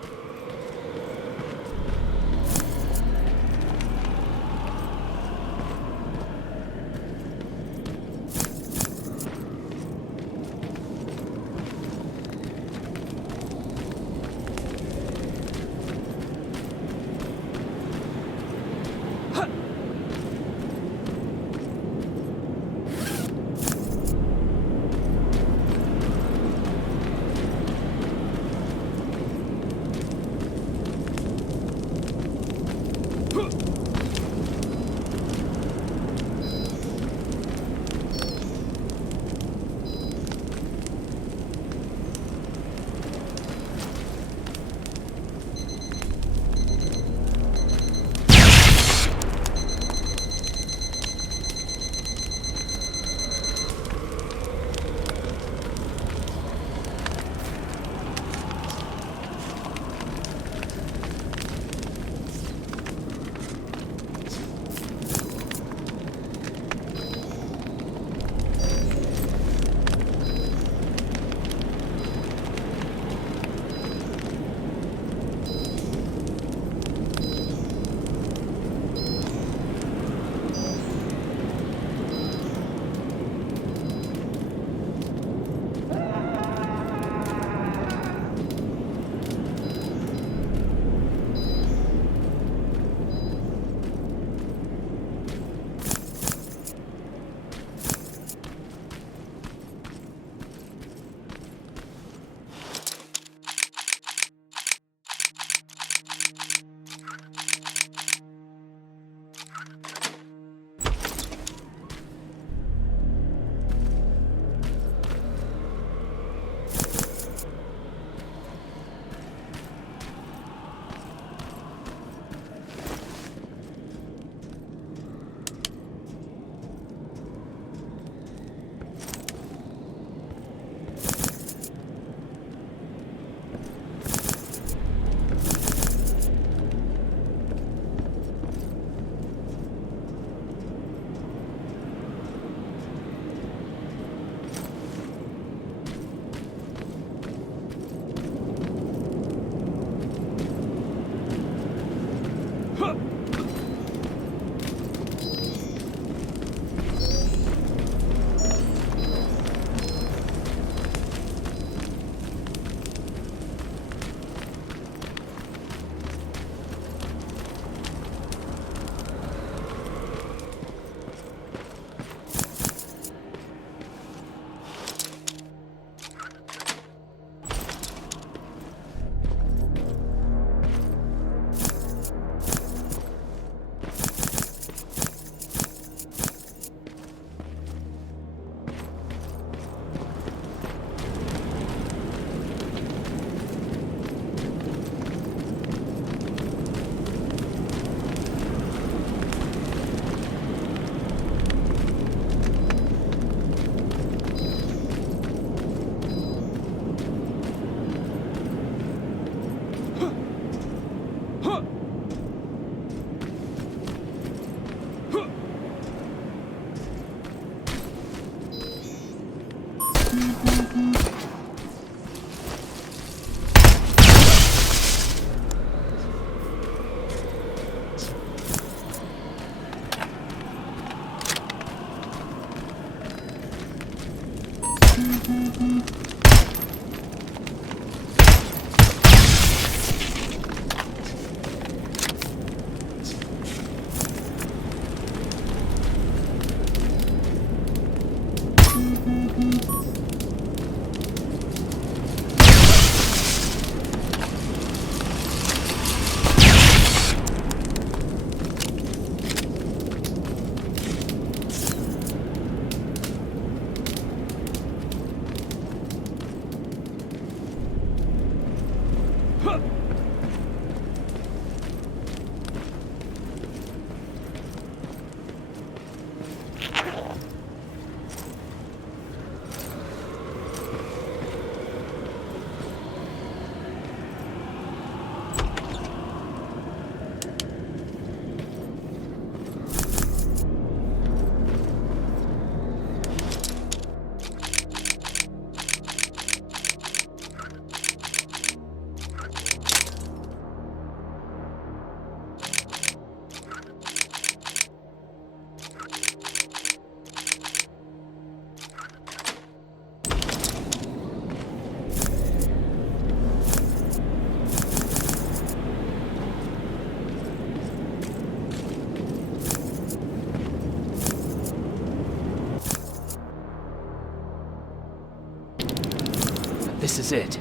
This is it.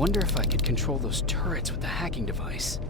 Wonder if I could control those turrets with the hacking device.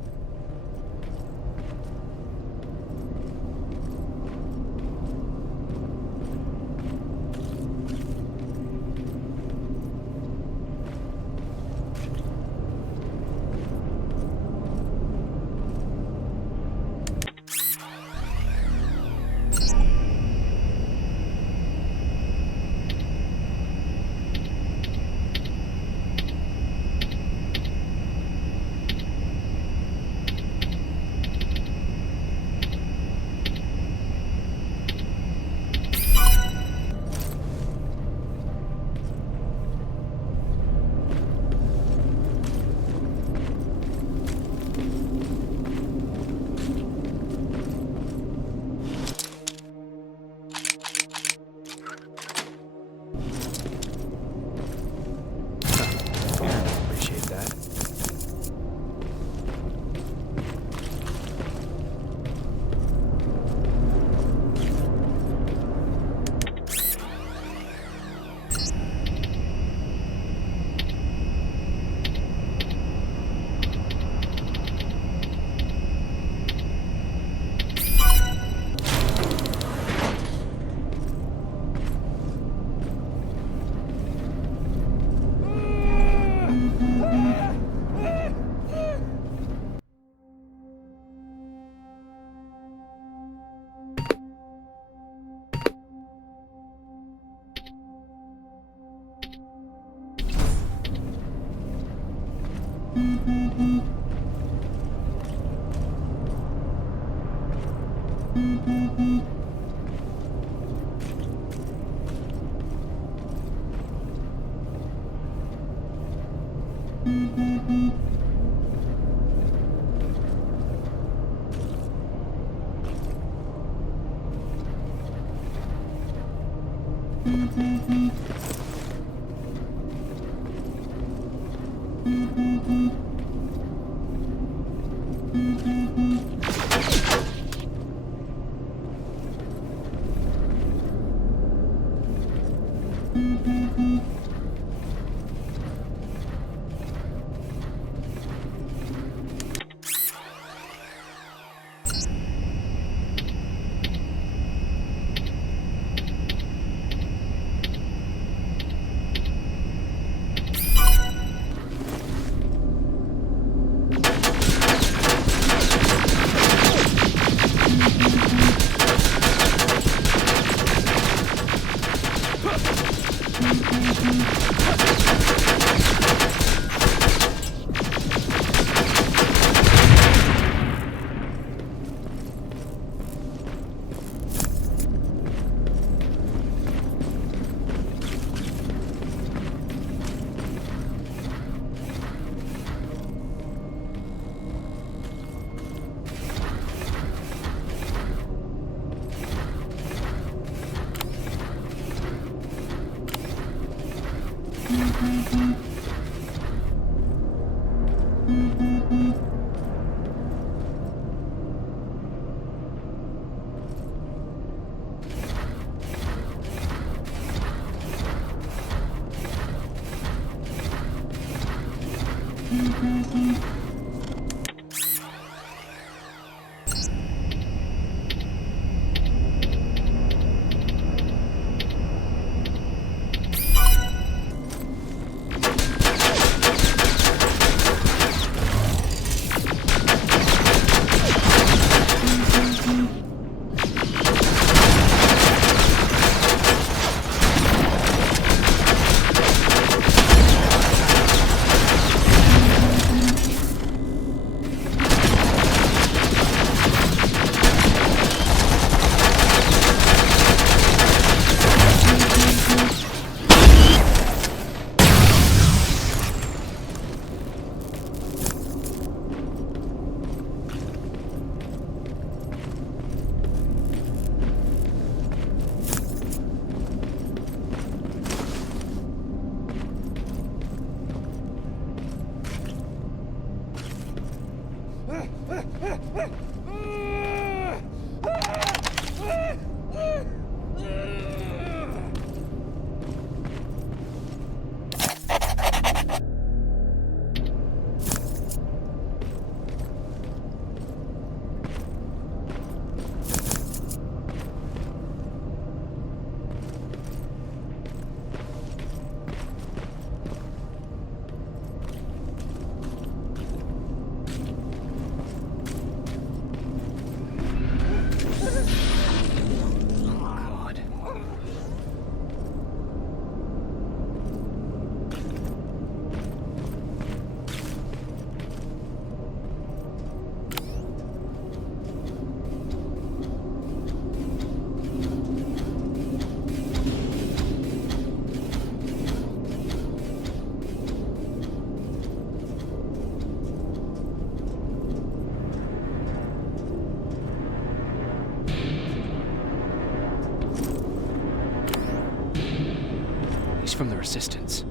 From the Resistance.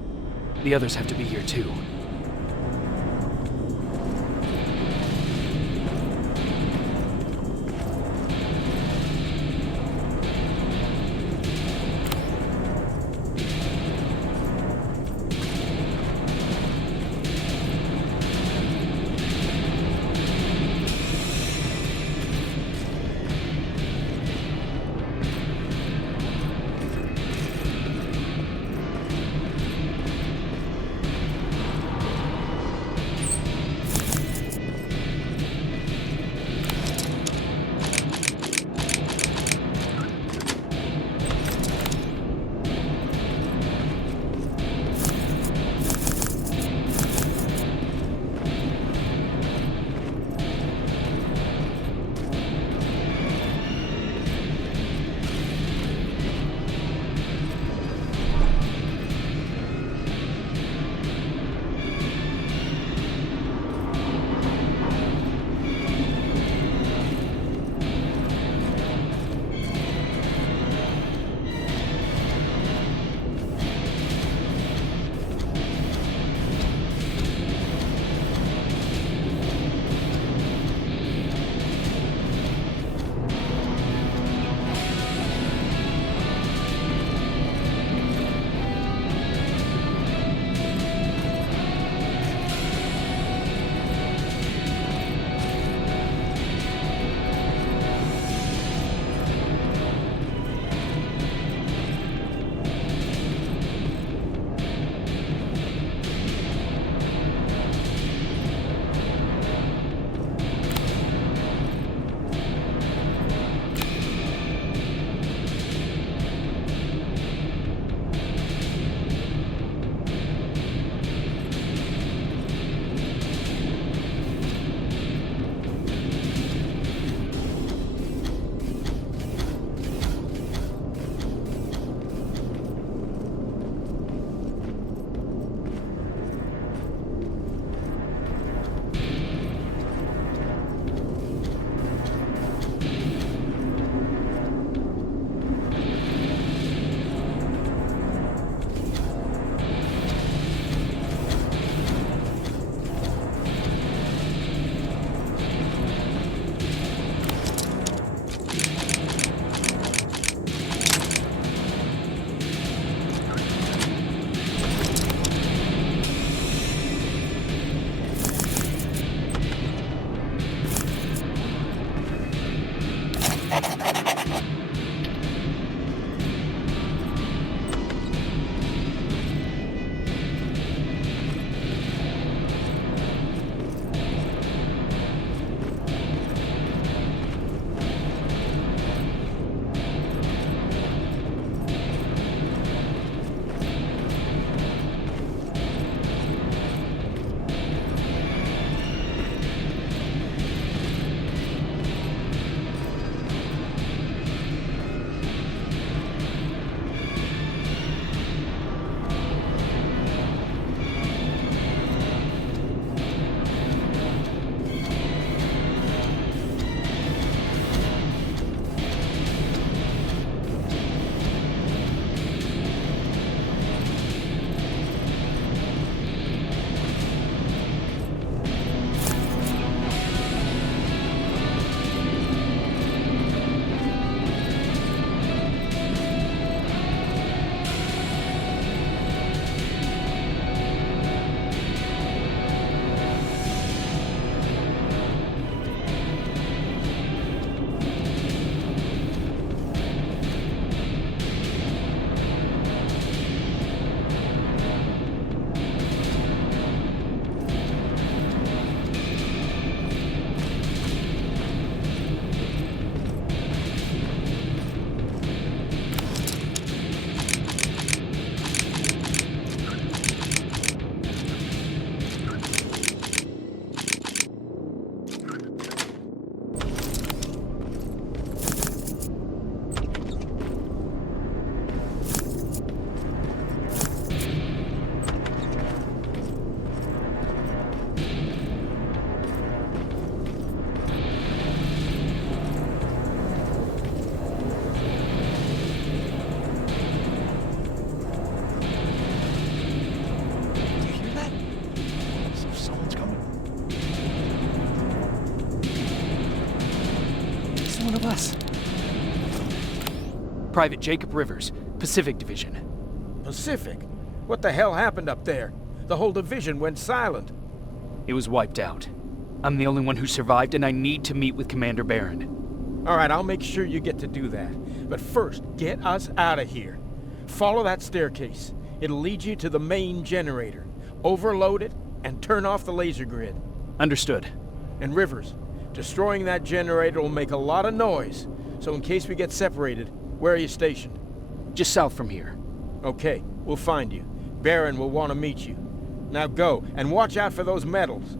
The others have to be here too. us. Private Jacob Rivers, Pacific Division. Pacific? What the hell happened up there? The whole division went silent. It was wiped out. I'm the only one who survived, and I need to meet with Commander Barron. All right, I'll make sure you get to do that. But first, get us out of here. Follow that staircase. It'll lead you to the main generator. Overload it and turn off the laser grid. Understood. And Rivers, destroying that generator will make a lot of noise. So in case we get separated, where are you stationed? Just south from here. Okay, we'll find you. Barron will want to meet you. Now go, and watch out for those medals.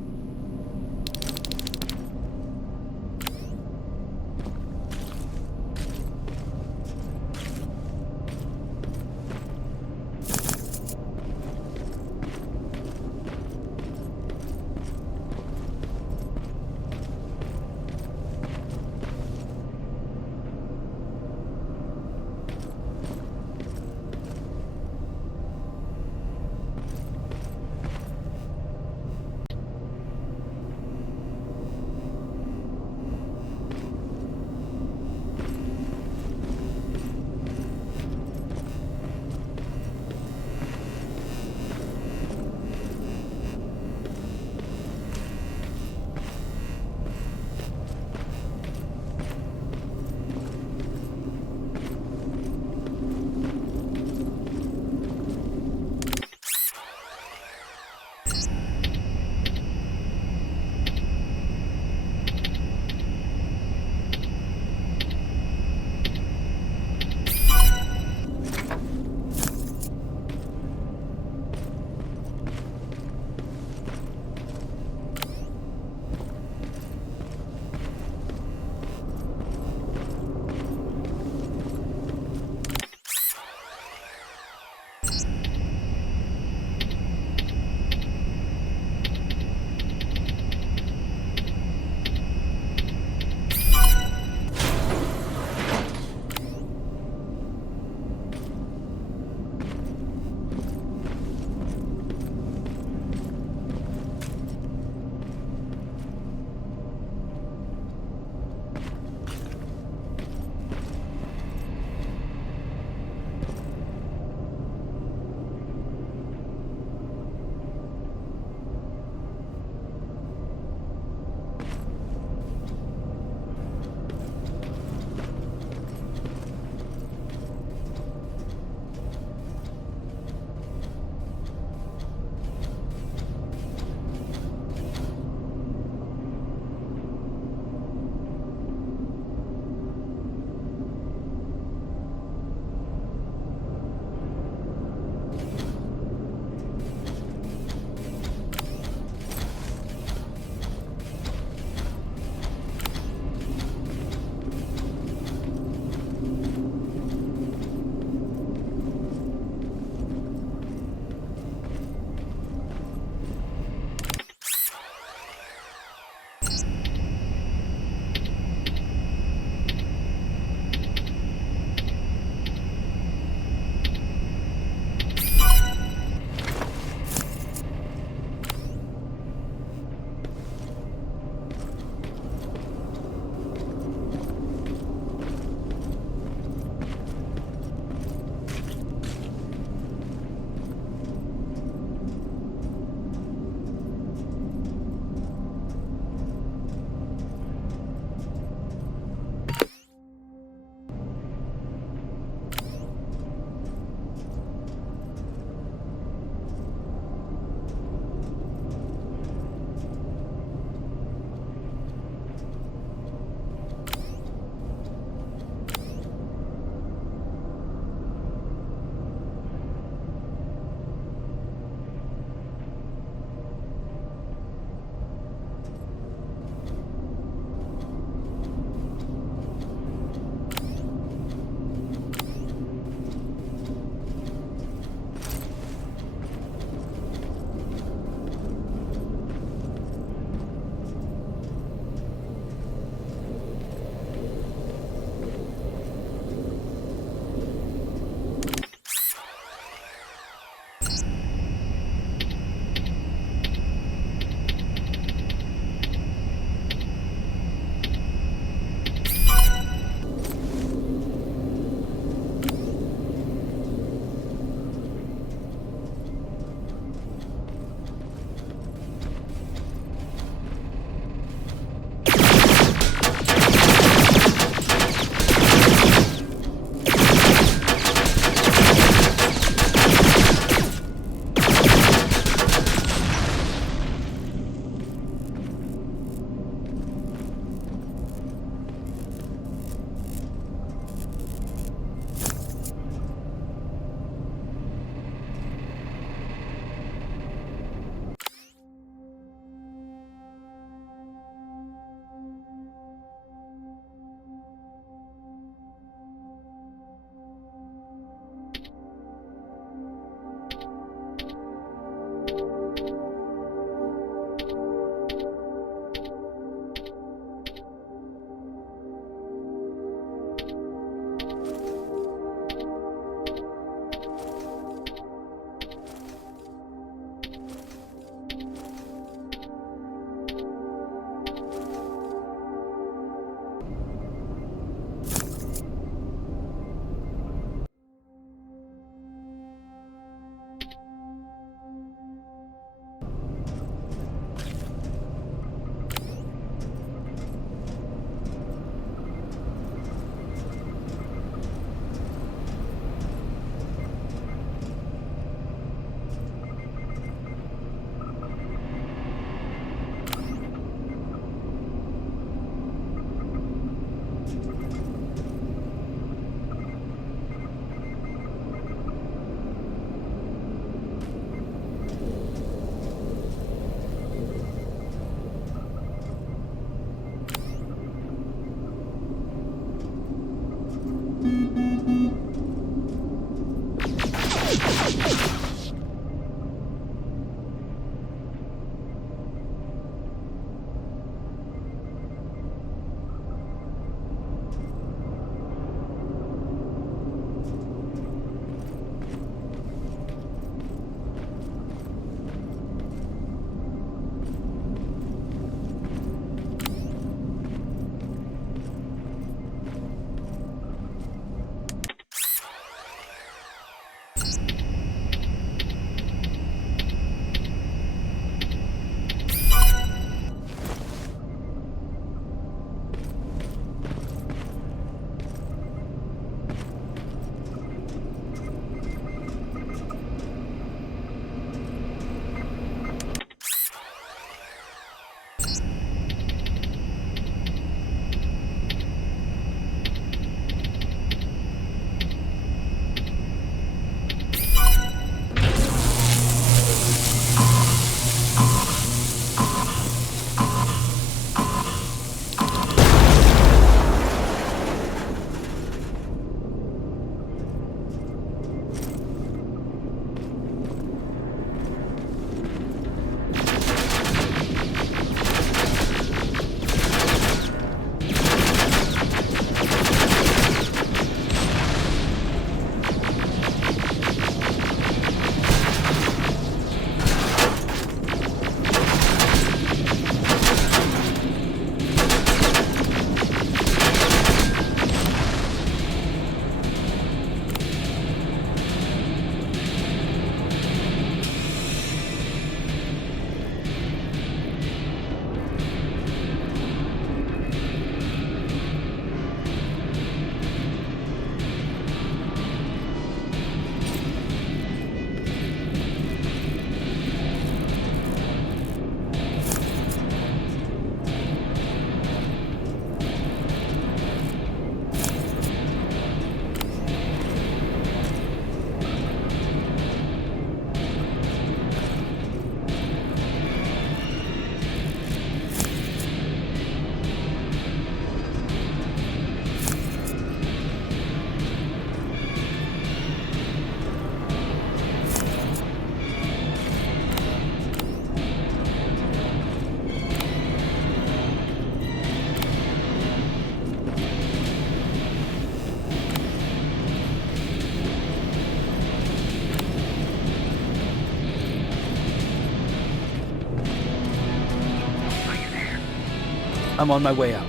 I'm on my way out.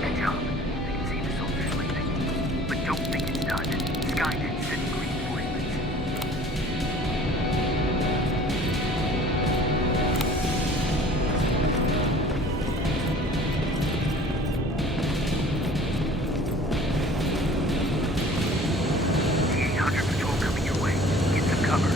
Good job. I can see the soldiers sleeping. But don't think it's done. Skynet sending reinforcements. T-800 patrol coming your way. Get some cover.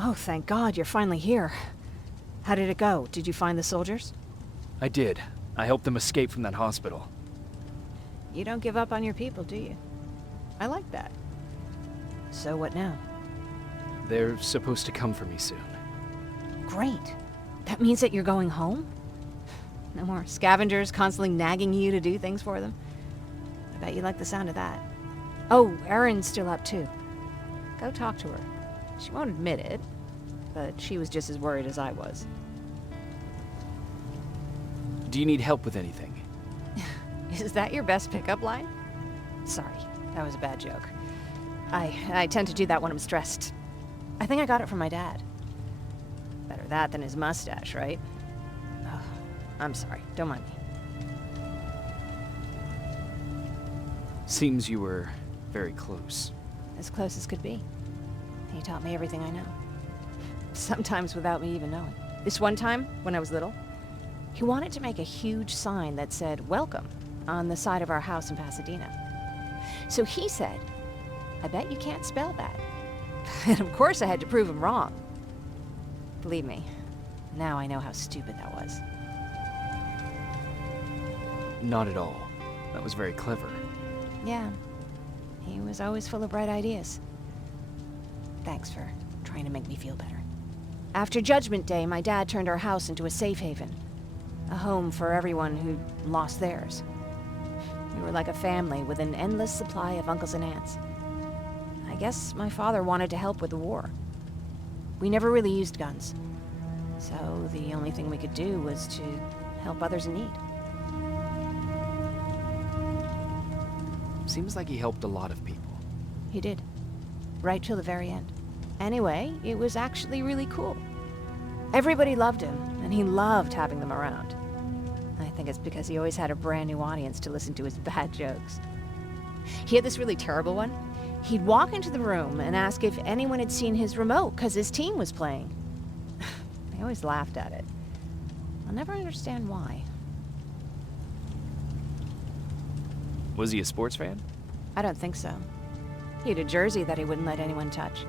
Oh, thank God, you're finally here. How did it go? Did you find the soldiers? I did. I helped them escape from that hospital. You don't give up on your people, do you? I like that. So what now? They're supposed to come for me soon. Great. That means that you're going home? No more scavengers constantly nagging you to do things for them? I bet you like the sound of that. Oh, Erin's still up too. Go talk to her. She won't admit it, but she was just as worried as I was. Do you need help with anything? Is that your best pickup line? Sorry, that was a bad joke. I tend to do that when I'm stressed. I think I got it from my dad. Better that than his mustache, right? Oh, I'm sorry, don't mind me. Seems you were very close. As close as could be. He taught me everything I know. Sometimes without me even knowing. This one time, when I was little, he wanted to make a huge sign that said, "Welcome," on the side of our house in Pasadena. So he said, "I bet you can't spell that." And of course I had to prove him wrong. Believe me, now I know how stupid that was. Not at all. That was very clever. Yeah, he was always full of bright ideas. Thanks for trying to make me feel better. After Judgment Day, my dad turned our house into a safe haven. A home for everyone who lost theirs. We were like a family with an endless supply of uncles and aunts. I guess my father wanted to help with the war. We never really used guns. So the only thing we could do was to help others in need. Seems like he helped a lot of people. He did. Right till the very end. Anyway, it was actually really cool. Everybody loved him, and he loved having them around. I think it's because he always had a brand new audience to listen to his bad jokes. He had this really terrible one. He'd walk into the room and ask if anyone had seen his remote because his team was playing. I always laughed at it. I'll never understand why. Was he a sports fan? I don't think so. He had a jersey that he wouldn't let anyone touch.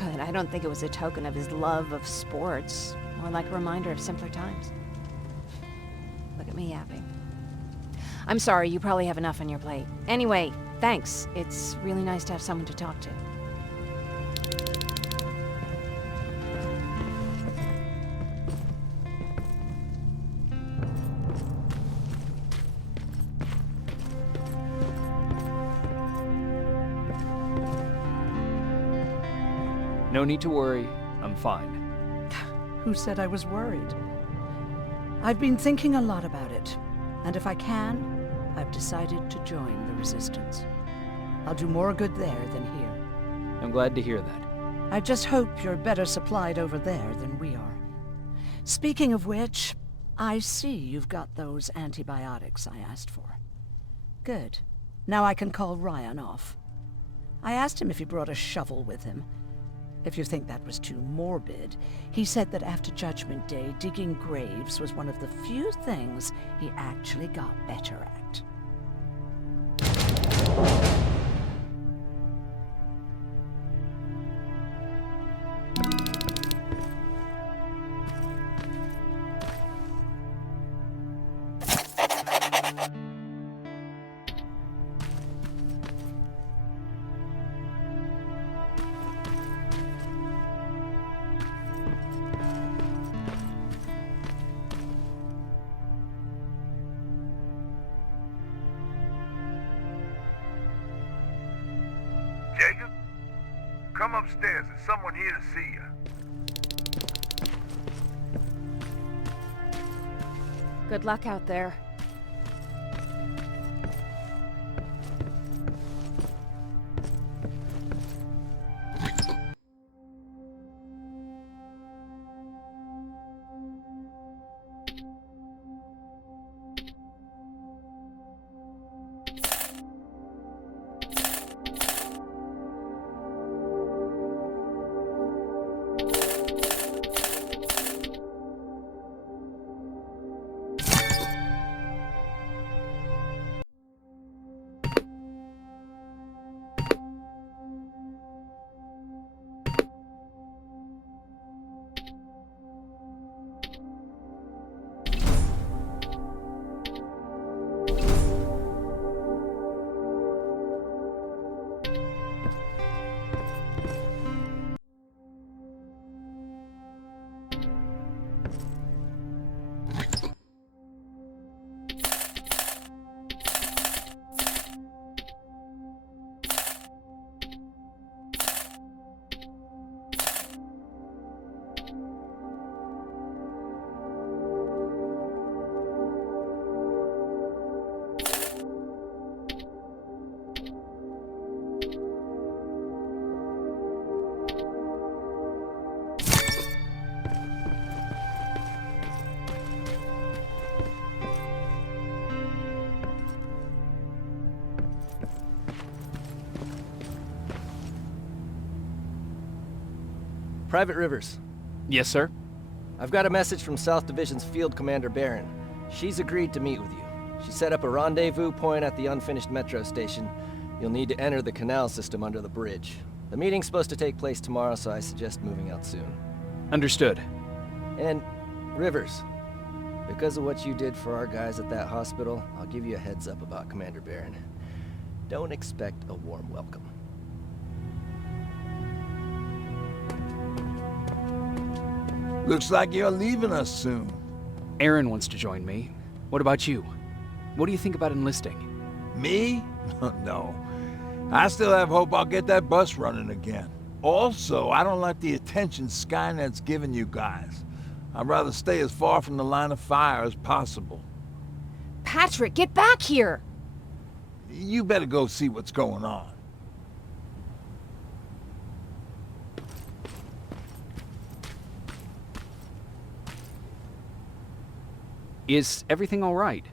But I don't think it was a token of his love of sports, more like a reminder of simpler times. Look at me yapping. I'm sorry, you probably have enough on your plate. Anyway, thanks. It's really nice to have someone to talk to. No need to worry. I'm fine. Who said I was worried? I've been thinking a lot about it, and if I can, I've decided to join the Resistance. I'll do more good there than here. I'm glad to hear that. I just hope you're better supplied over there than we are. Speaking of which, I see you've got those antibiotics I asked for. Good. Now I can call Ryan off. I asked him if he brought a shovel with him. If you think that was too morbid, he said that after Judgment Day, digging graves was one of the few things he actually got better at. Jacob? Come upstairs. There's someone here to see you. Good luck out there. Private Rivers. Yes, sir? I've got a message from South Division's Field Commander Barron. She's agreed to meet with you. She set up a rendezvous point at the unfinished metro station. You'll need to enter the canal system under the bridge. The meeting's supposed to take place tomorrow, so I suggest moving out soon. Understood. And, Rivers, because of what you did for our guys at that hospital, I'll give you a heads up about Commander Barron. Don't expect a warm welcome. Looks like you're leaving us soon. Erin wants to join me. What about you? What do you think about enlisting? Me? No. I still have hope I'll get that bus running again. Also, I don't like the attention Skynet's giving you guys. I'd rather stay as far from the line of fire as possible. Patrick, get back here! You better go see what's going on. Is everything all right?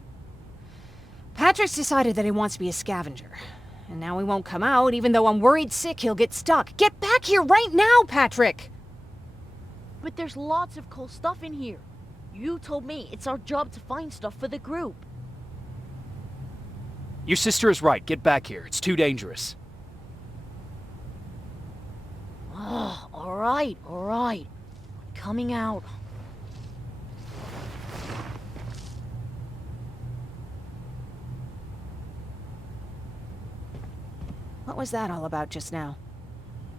Patrick's decided that he wants to be a scavenger. And now he won't come out, even though I'm worried sick he'll get stuck. Get back here right now, Patrick! But there's lots of cool stuff in here. You told me it's our job to find stuff for the group. Your sister is right. Get back here. It's too dangerous. Oh, all right. I'm coming out. What was that all about just now?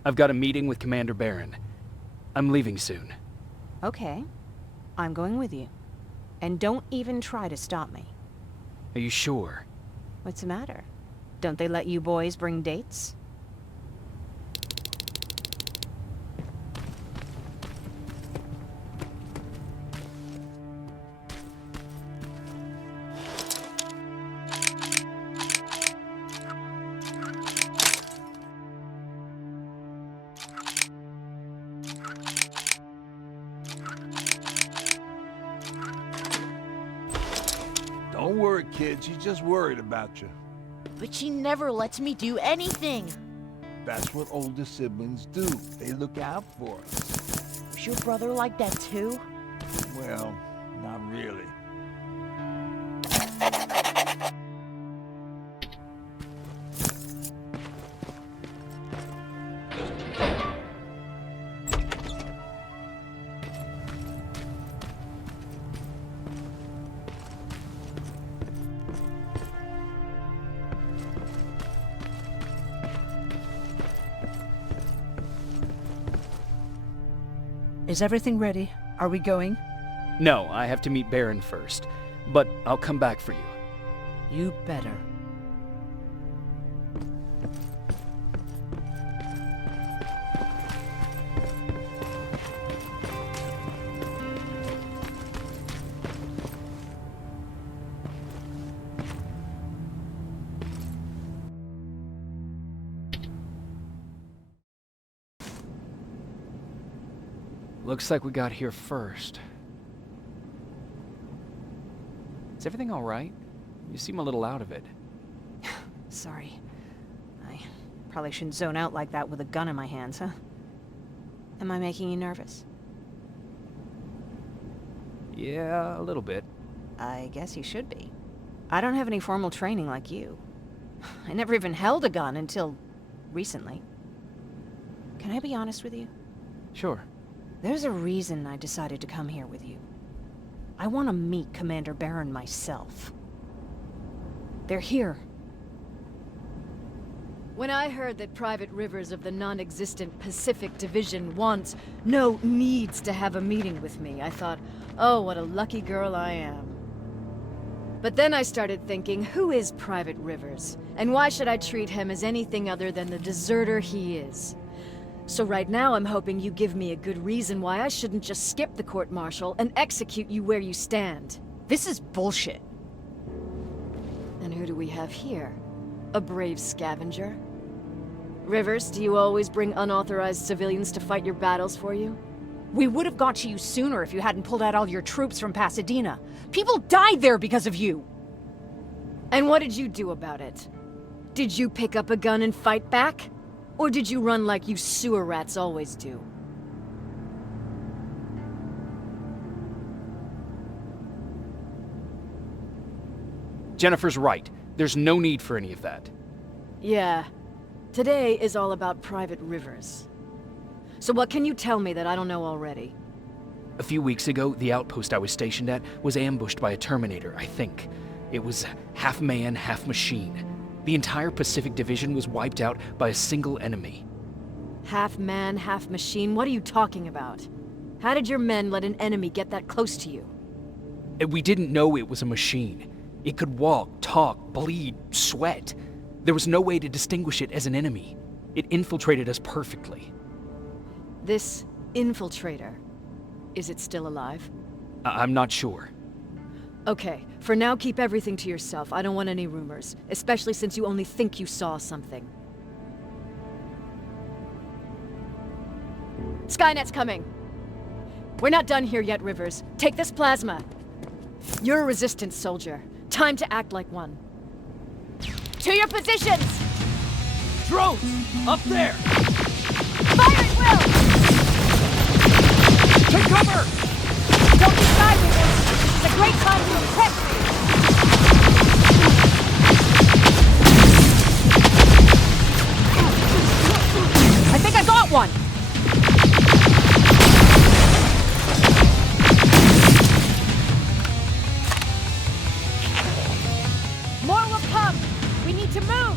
I've got a meeting with Commander Barron. I'm leaving soon. Okay. I'm going with you. And don't even try to stop me. Are you sure? What's the matter? Don't they let you boys bring dates? Don't worry, kid. She's just worried about you. But she never lets me do anything. That's what older siblings do. They look out for us. Was your brother like that too? Well, not really. Is everything ready? Are we going? No, I have to meet Barron first. But I'll come back for you. You better. Looks like we got here first. Is everything all right? You seem a little out of it. Sorry. I probably shouldn't zone out like that with a gun in my hands, huh? Am I making you nervous? Yeah, a little bit. I guess you should be. I don't have any formal training like you. I never even held a gun until recently. Can I be honest with you? Sure. There's a reason I decided to come here with you. I want to meet Commander Barron myself. They're here. When I heard that Private Rivers of the non-existent Pacific Division needs to have a meeting with me, I thought, oh, what a lucky girl I am. But then I started thinking, who is Private Rivers? And why should I treat him as anything other than the deserter he is? So right now I'm hoping you give me a good reason why I shouldn't just skip the court-martial and execute you where you stand. This is bullshit. And who do we have here? A brave scavenger? Rivers, do you always bring unauthorized civilians to fight your battles for you? We would have got to you sooner if you hadn't pulled out all your troops from Pasadena. People died there because of you! And what did you do about it? Did you pick up a gun and fight back? Or did you run like you sewer rats always do? Jennifer's right. There's no need for any of that. Yeah. Today is all about private rivers. So what can you tell me that I don't know already? A few weeks ago, the outpost I was stationed at was ambushed by a Terminator, I think. It was half man, half machine. The entire Pacific Division was wiped out by a single enemy. Half man, half machine? What are you talking about? How did your men let an enemy get that close to you? We didn't know it was a machine. It could walk, talk, bleed, sweat. There was no way to distinguish it as an enemy. It infiltrated us perfectly. This infiltrator, is it still alive? I'm not sure. Okay, for now keep everything to yourself. I don't want any rumors, especially since you only think you saw something. Skynet's coming! We're not done here yet, Rivers. Take this plasma. You're a resistance soldier. Time to act like one. To your positions! Drones! Up there! Fire at will! Take cover! Don't be shy, Rivers! This is a great time to impress me! I think I got one! More will come! We need to move!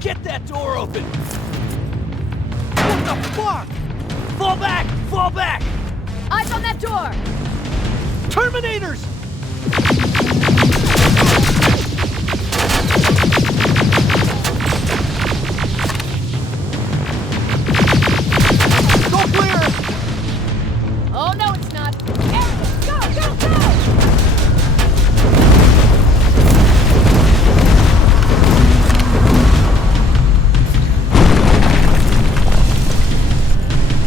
Get that door open! What the fuck? Fall back! Fall back! Eyes on that door! Terminators! Go clear! Oh, no, it's not! Erin, go, go, go!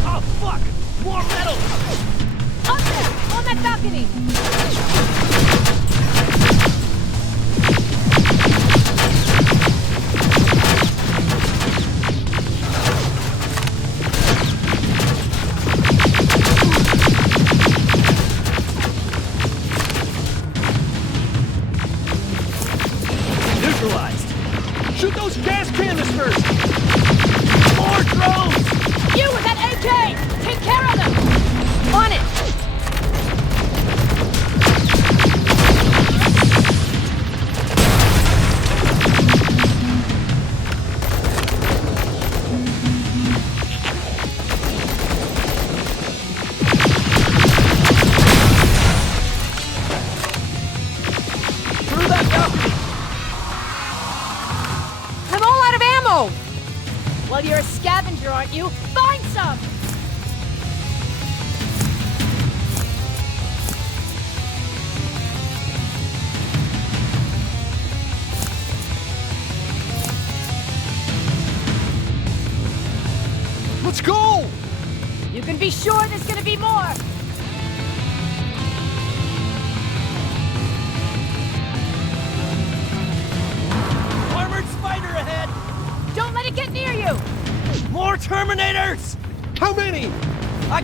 Oh, fuck! More metal! Up there! On that balcony! Neutralized! Shoot those gas canisters! More drones! You with that AK! Take care of them! On it! Through that balcony! I'm all out of ammo! Well, you're a scavenger, aren't you? Find some! Let's go! You can be sure there's gonna be more! Armored spider ahead! Don't let it get near you! More Terminators! How many? I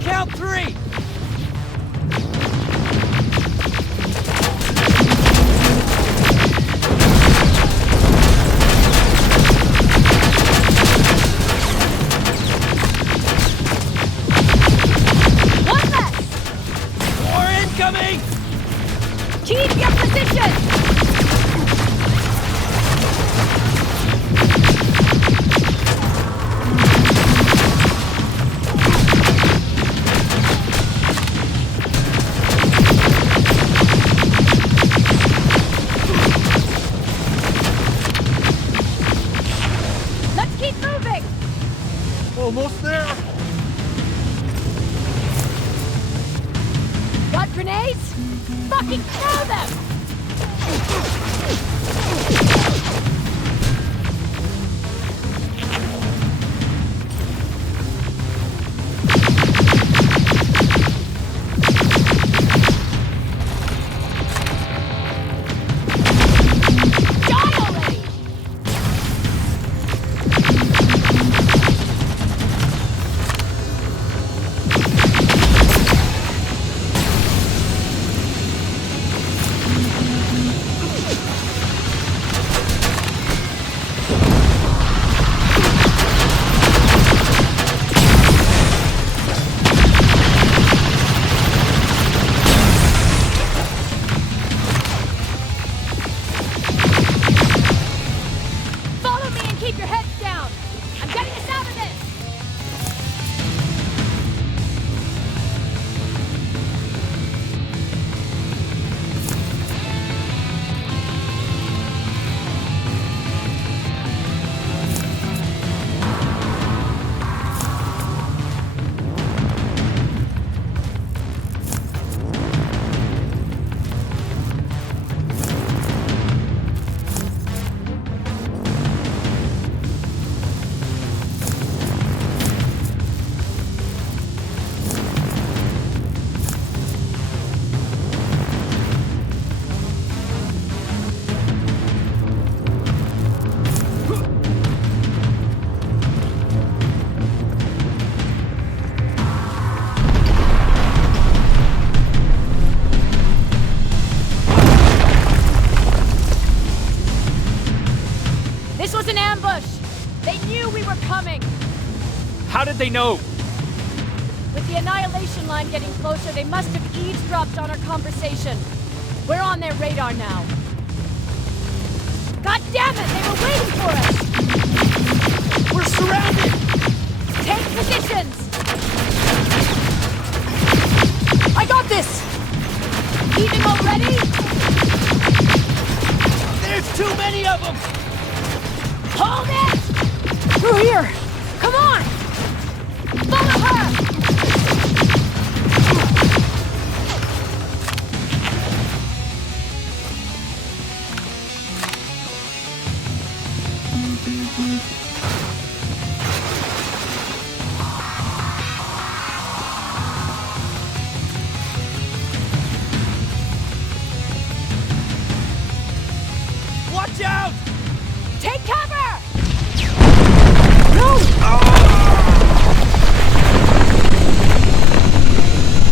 count 3! One less! More incoming! Keep your position! Let's keep moving! Almost there! Got grenades? Fucking throw them! keep your heads down! I'm getting us out of this! This was an ambush! They knew we were coming! How did they know? With the annihilation line getting closer, they must have eavesdropped on our conversation. We're on their radar now. God damn it! They were waiting for us! We're surrounded! Take positions! I got this! Leaving already? There's too many of them! Hold it! Through here! Come on! Follow her! Watch out! Take cover!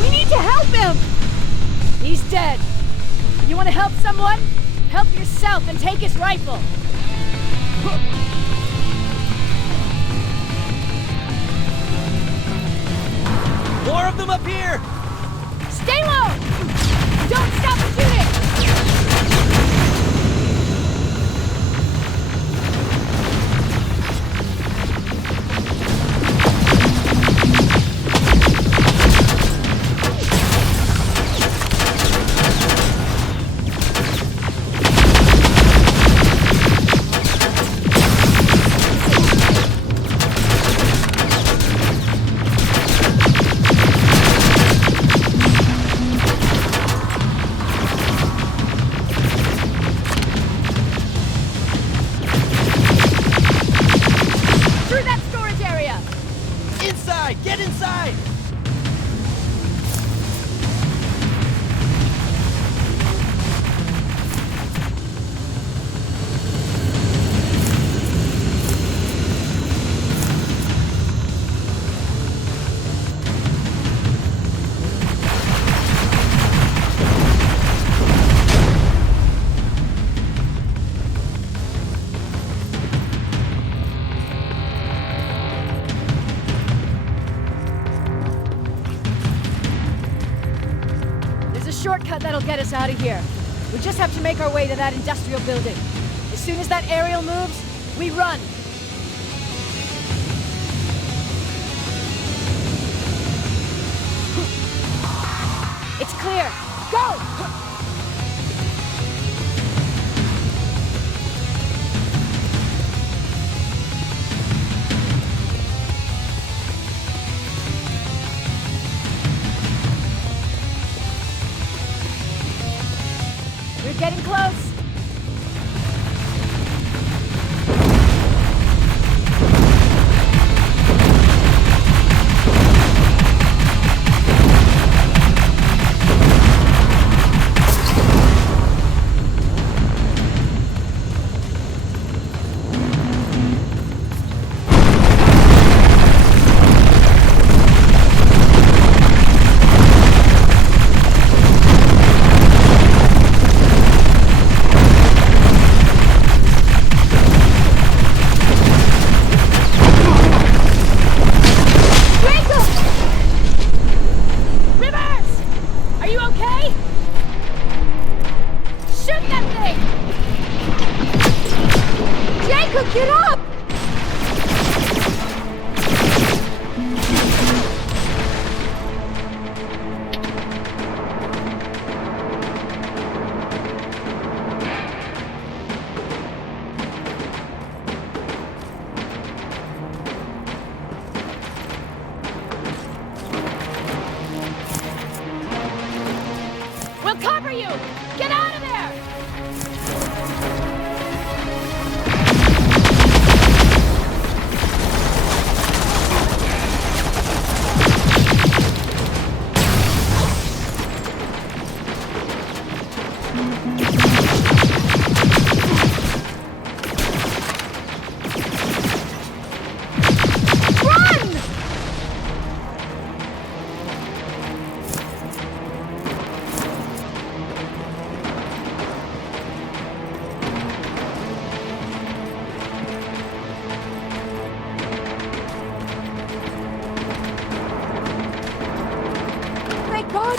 We need to help him! He's dead. You want to help someone? Help yourself and take his rifle. More of them up here! Stay low! Don't stop shooting! Get inside! Shortcut that'll get us out of here. We just have to make our way to that industrial building. As soon as that aerial moves, we run. It's clear. Go! We're getting close.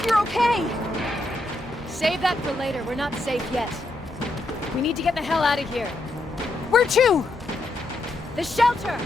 you're okay! Save that for later. We're not safe yet. We need to get the hell out of here. Where to? The shelter!